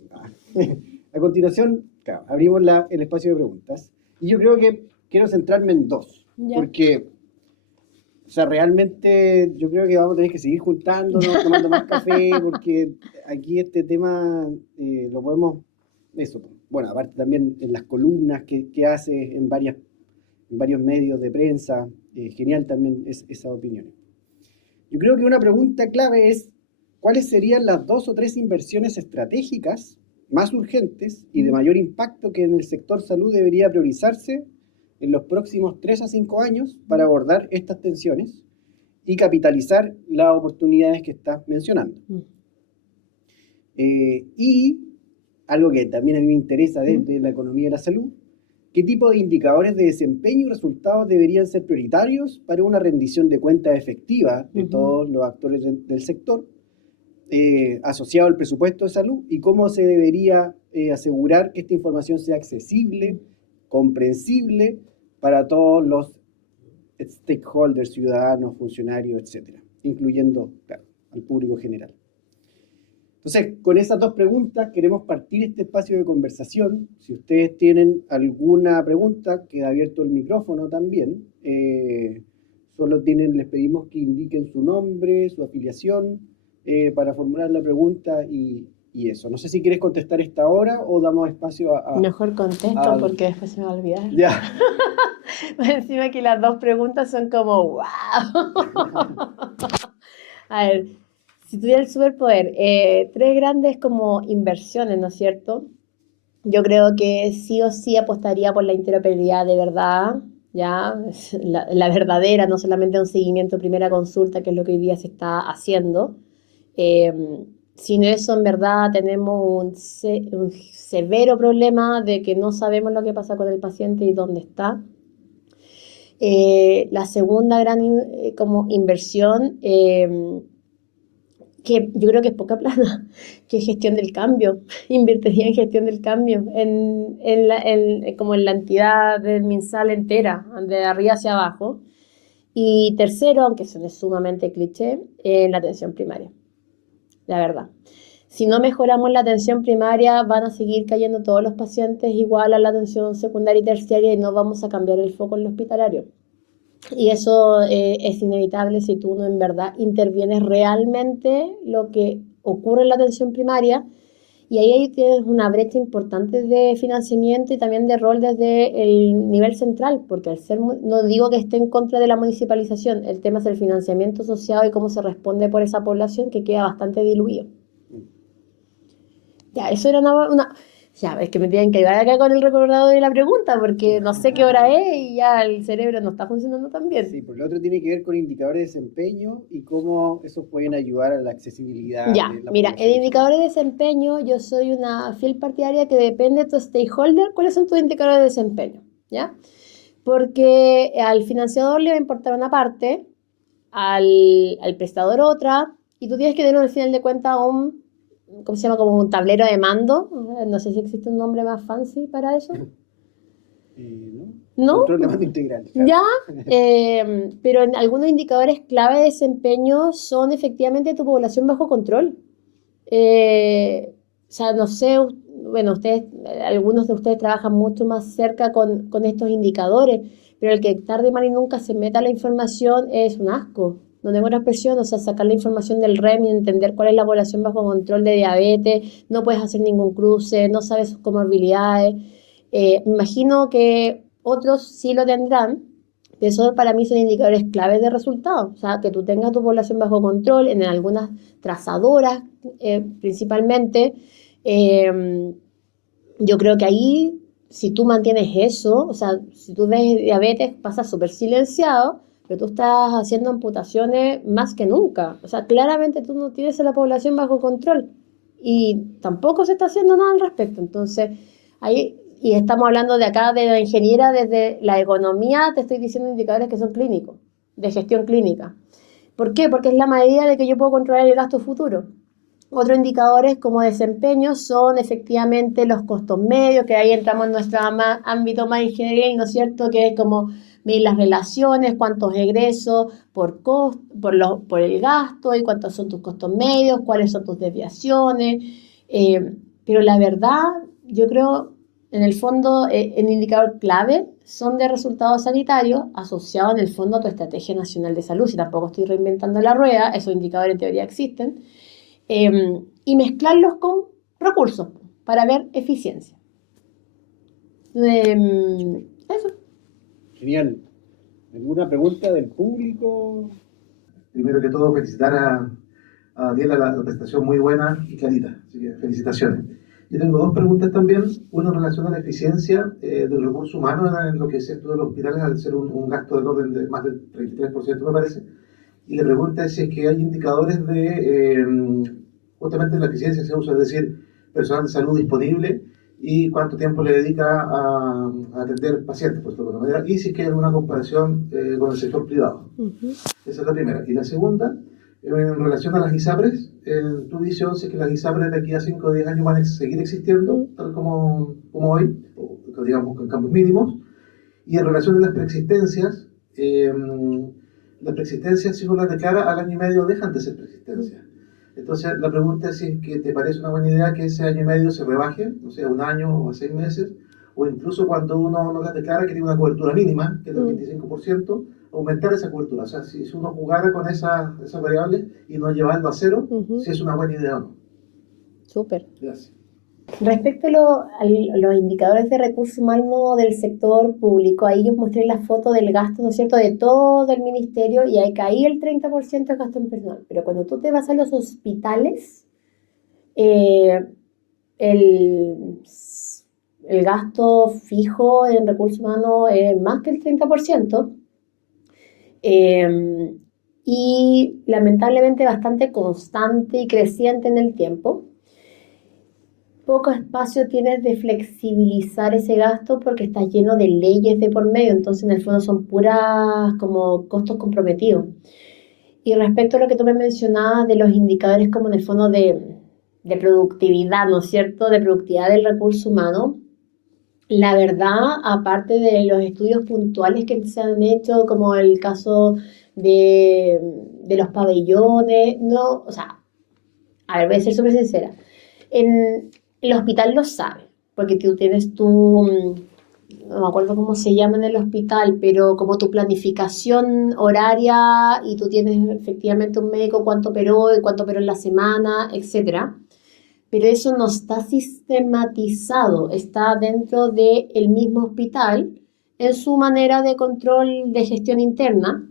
A continuación, claro, abrimos el espacio de preguntas. Y yo creo que quiero centrarme en dos. Ya. Porque, o sea, realmente yo creo que vamos a tener que seguir juntándonos, tomando más café, porque aquí este tema lo podemos, eso, bueno, aparte también en las columnas que hace en varios medios de prensa, genial también esas opiniones. Yo creo que una pregunta clave es, ¿cuáles serían las 2 o 3 inversiones estratégicas más urgentes y de mayor impacto que en el sector salud debería priorizarse en los próximos 3 a 5 años para abordar estas tensiones? y capitalizar las oportunidades que estás mencionando. Y algo que también a mí me interesa desde la economía de la salud, ¿qué tipo de indicadores de desempeño y resultados deberían ser prioritarios para una rendición de cuentas efectiva de todos los actores del sector asociado al presupuesto de salud? ¿Y cómo se debería asegurar que esta información sea accesible, comprensible para todos los stakeholders, ciudadanos, funcionarios, etcétera, incluyendo, claro, al público general? Entonces, con esas dos preguntas queremos partir este espacio de conversación. Si ustedes tienen alguna pregunta, queda abierto el micrófono también. Solo les pedimos que indiquen su nombre, su afiliación, para formular la pregunta y eso. No sé si quieres contestar esta hora o damos espacio a... Mejor contesto porque después se me va a olvidar. Ya. Encima que las dos preguntas son como ¡wow! A ver, si tuviera el superpoder, tres grandes como inversiones, ¿no es cierto? Yo creo que sí o sí apostaría por la interoperabilidad de verdad, ¿ya? La verdadera, no solamente un seguimiento primera consulta, que es lo que hoy día se está haciendo. Sin eso, en verdad, tenemos un severo problema de que no sabemos lo que pasa con el paciente y dónde está. La segunda gran como inversión, que yo creo que es poca plata, que es gestión del cambio. Invertiría en gestión del cambio, como en la entidad del MinSal entera, de arriba hacia abajo. Y tercero, aunque suene sumamente cliché, en la atención primaria, la verdad. Si no mejoramos la atención primaria, van a seguir cayendo todos los pacientes igual a la atención secundaria y terciaria y no vamos a cambiar el foco en lo hospitalario. Y eso es inevitable si tú no en verdad intervienes realmente lo que ocurre en la atención primaria. Y ahí tienes una brecha importante de financiamiento y también de rol desde el nivel central, porque no digo que esté en contra de la municipalización, el tema es el financiamiento asociado y cómo se responde por esa población que queda bastante diluido. Ya, eso era una... Ya, es que me tienen que ayudar acá con el recordador de la pregunta, porque no sé qué hora es y ya el cerebro no está funcionando tan bien. Sí, por lo otro tiene que ver con indicadores de desempeño y cómo esos pueden ayudar a la accesibilidad. Ya, de la mira, población. en indicadores de desempeño yo soy una fiel partidaria que depende de tu stakeholder, cuáles son tus indicadores de desempeño, ¿ya? Porque al financiador le va a importar una parte, al prestador otra, y tú tienes que tener al final de cuentas ¿cómo se llama? Como un tablero de mando. No sé si existe un nombre más fancy para eso. ¿No? Control de mando integral. Claro. Ya, pero en algunos indicadores clave de desempeño son efectivamente tu población bajo control. O sea, no sé, bueno, algunos de ustedes trabajan mucho más cerca con estos indicadores, pero el que tarde mal y nunca se meta la información es un asco. No tengo otra expresión, o sea, sacar la información del REM y entender cuál es la población bajo control de diabetes, no puedes hacer ningún cruce, no sabes sus comorbilidades. Me imagino que otros sí lo tendrán, pero eso para mí son indicadores claves de resultados. O sea, que tú tengas tu población bajo control en algunas trazadoras, principalmente. Yo creo que ahí, si tú mantienes eso, o sea, si tú ves diabetes, pasa súper silenciado, pero tú estás haciendo amputaciones más que nunca. O sea, claramente tú no tienes a la población bajo control y tampoco se está haciendo nada al respecto. Entonces, ahí, y estamos hablando de acá de la ingeniera, desde la economía, te estoy diciendo indicadores que son clínicos, de gestión clínica. ¿Por qué? Porque es la medida de que yo puedo controlar el gasto futuro. Otros indicadores como desempeño son efectivamente los costos medios, que ahí entramos en nuestro ámbito más ingenieril, ¿no es cierto? Que es como medir las relaciones, cuántos egresos por el gasto y cuántos son tus costos medios, cuáles son tus desviaciones. Pero la verdad, yo creo, en el fondo, el indicador clave son de resultados sanitarios asociados en el fondo a tu Estrategia Nacional de Salud. Si tampoco estoy reinventando la rueda, esos indicadores en teoría existen. Y mezclarlos con recursos para ver eficiencia. Eso. Genial. ¿Alguna pregunta del público? Primero que todo, felicitar a Diela, la presentación muy buena y clarita, así que felicitaciones. Yo tengo dos preguntas también, una en relación a la eficiencia del recurso humano en lo que decías tú de los hospitales, al ser un gasto del orden de más del 33%, me parece. y le pregunta si es que hay indicadores de, justamente en la eficiencia se usa, es decir, personal de salud disponible y cuánto tiempo le dedica a atender pacientes, por decirlo de alguna manera, y si es que hay alguna comparación con el sector privado. Esa es la primera. Y la segunda, en relación a las ISAPRES, en tu visión, si es que las ISAPRES de aquí a 5 o 10 años van a seguir existiendo, tal como hoy, o digamos con cambios mínimos. Y en relación a las preexistencias, si uno las declara al año y medio, dejan de ser preexistencias. Entonces, la pregunta es si es que te parece una buena idea que ese año y medio se rebaje, o sea, 1 año o a 6 meses, o incluso cuando uno no las declara que tiene una cobertura mínima, que es del 25%, aumentar esa cobertura. O sea, si uno jugara con esas variables y no llevarlo a cero, si es una buena idea o no. Súper. Gracias. Respecto a los indicadores de recursos humanos del sector público, ahí yo mostré la foto del gasto, ¿no es cierto?, de todo el ministerio y ahí caía el 30% de gasto en personal. Pero cuando tú te vas a los hospitales, el gasto fijo en recursos humanos es más que el 30%. Y lamentablemente bastante constante y creciente en el tiempo. Poco espacio tienes de flexibilizar ese gasto porque está lleno de leyes de por medio, entonces en el fondo son puras como costos comprometidos. Y respecto a lo que tú me mencionabas de los indicadores como en el fondo de productividad, ¿no es cierto?, de productividad del recurso humano, la verdad, aparte de los estudios puntuales que se han hecho, como el caso de los pabellones, no, o sea, a ver, voy a ser súper sincera. El hospital lo sabe, porque tú tienes no me acuerdo cómo se llama en el hospital, pero como tu planificación horaria y tú tienes efectivamente un médico cuánto operó y cuánto operó en la semana, etc. Pero eso no está sistematizado, está dentro del mismo hospital en su manera de control de gestión interna.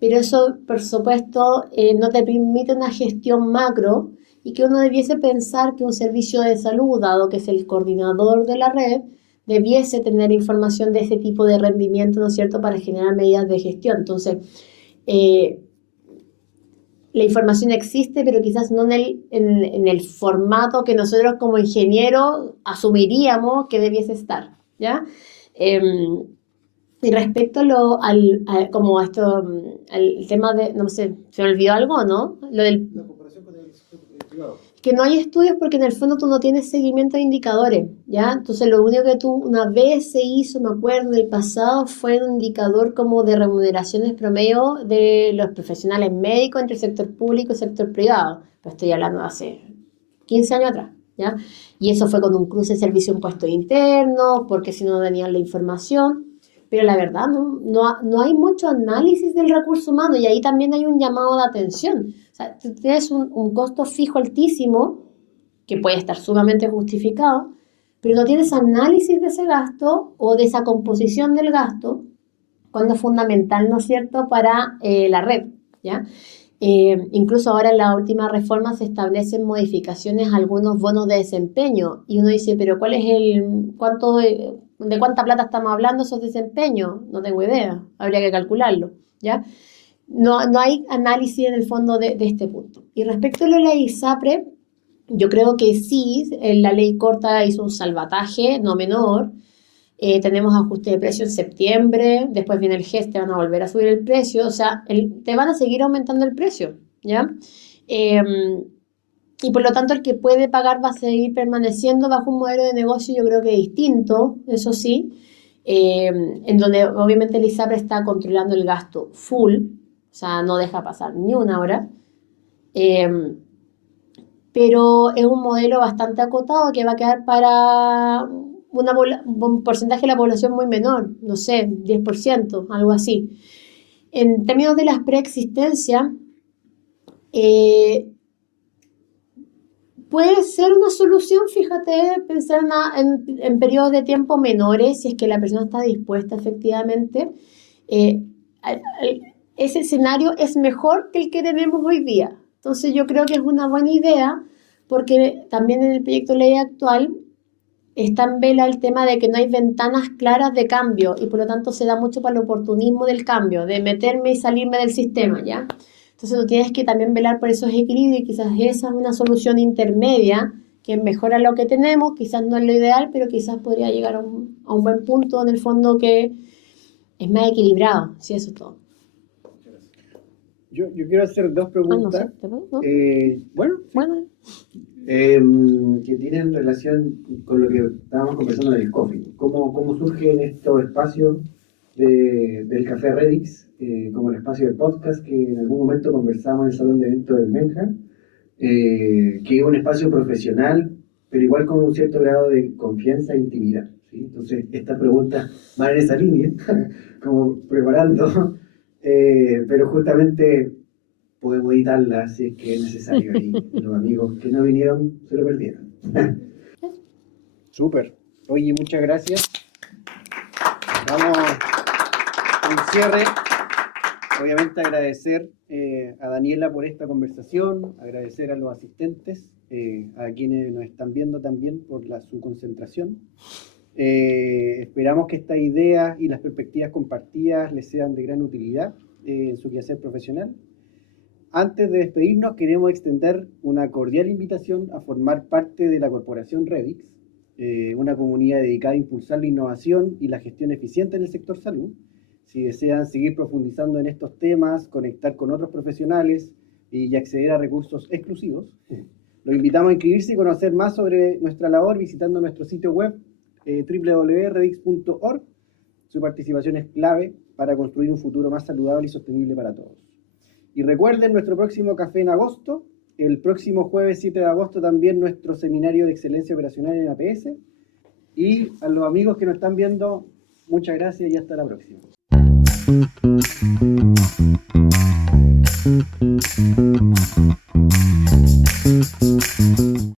Pero eso, por supuesto, no te permite una gestión macro y que uno debiese pensar que un servicio de salud, dado que es el coordinador de la red, debiese tener información de ese tipo de rendimiento, ¿no es cierto?, para generar medidas de gestión. Entonces, la información existe, pero quizás no en el formato que nosotros como ingenieros asumiríamos que debiese estar, ¿ya? Y respecto al tema de, no sé, ¿se me olvidó algo, no? Lo del... La comparación con el sector privado. Que no hay estudios porque en el fondo tú no tienes seguimiento de indicadores, ¿ya? Entonces lo único que tú una vez se hizo, me acuerdo, en el pasado, fue un indicador como de remuneraciones promedio de los profesionales médicos entre el sector público y el sector privado. Pero estoy hablando de hace 15 años atrás, ¿ya? Y eso fue con un cruce de servicio impuesto interno, porque si no tenían la información. Pero la verdad no hay mucho análisis del recurso humano y ahí también hay un llamado de atención. O sea, tú tienes un costo fijo altísimo, que puede estar sumamente justificado, pero no tienes análisis de ese gasto o de esa composición del gasto, cuando es fundamental, ¿no es cierto?, para la red, ¿ya? Incluso ahora en la última reforma se establecen modificaciones a algunos bonos de desempeño y uno dice, pero ¿cuál es de cuánta plata estamos hablando esos desempeños? No tengo idea, habría que calcularlo, ¿ya? No hay análisis en el fondo de este punto. Y respecto a la ley ISAPRE, yo creo que sí, la ley corta hizo un salvataje no menor. Tenemos ajuste de precio en septiembre, después viene el GES, te van a volver a subir el precio, o sea, te van a seguir aumentando el precio, ¿ya? Y por lo tanto el que puede pagar va a seguir permaneciendo bajo un modelo de negocio, yo creo que distinto, eso sí, en donde obviamente el ISAPRE está controlando el gasto full, o sea, no deja pasar ni una hora, pero es un modelo bastante acotado que va a quedar para un porcentaje de la población muy menor, no sé, 10%, algo así. En términos de las preexistencias, puede ser una solución, fíjate, pensar en periodos de tiempo menores, si es que la persona está dispuesta efectivamente. Ese escenario es mejor que el que tenemos hoy día. Entonces yo creo que es una buena idea, porque también en el proyecto de ley actual está en vela el tema de que no hay ventanas claras de cambio y por lo tanto se da mucho para el oportunismo del cambio, de meterme y salirme del sistema, ¿ya? Entonces tú tienes que también velar por esos equilibrios y quizás esa es una solución intermedia que mejora lo que tenemos, quizás no es lo ideal, pero quizás podría llegar a un buen punto en el fondo que es más equilibrado, sí, eso es todo. Yo quiero hacer dos preguntas. Ah, no sé, ¿no? Bueno, Que tienen relación con lo que estábamos conversando del coffee. ¿Cómo surgen estos espacios del Café Redix, como el espacio de podcast que en algún momento conversamos en el salón de eventos del Benja, que es un espacio profesional, pero igual con un cierto grado de confianza e intimidad, ¿sí? Entonces, esta pregunta va en esa línea, como preparando, pero justamente podemos editarla si es que es necesario y los amigos que no vinieron se lo perdieron. súper. Oye, muchas gracias. Vamos a un cierre. Obviamente agradecer a Daniela por esta conversación, agradecer a los asistentes, a quienes nos están viendo también por su concentración. Esperamos que estas ideas y las perspectivas compartidas les sean de gran utilidad en su quehacer profesional. Antes de despedirnos, queremos extender una cordial invitación a formar parte de la Corporación Redix, una comunidad dedicada a impulsar la innovación y la gestión eficiente en el sector salud. Si desean seguir profundizando en estos temas, conectar con otros profesionales y acceder a recursos exclusivos, los invitamos a inscribirse y conocer más sobre nuestra labor visitando nuestro sitio web www.redix.org. Su participación es clave para construir un futuro más saludable y sostenible para todos. Y recuerden nuestro próximo café en agosto, el próximo jueves 7 de agosto también nuestro seminario de excelencia operacional en APS. Y a los amigos que nos están viendo, muchas gracias y hasta la próxima.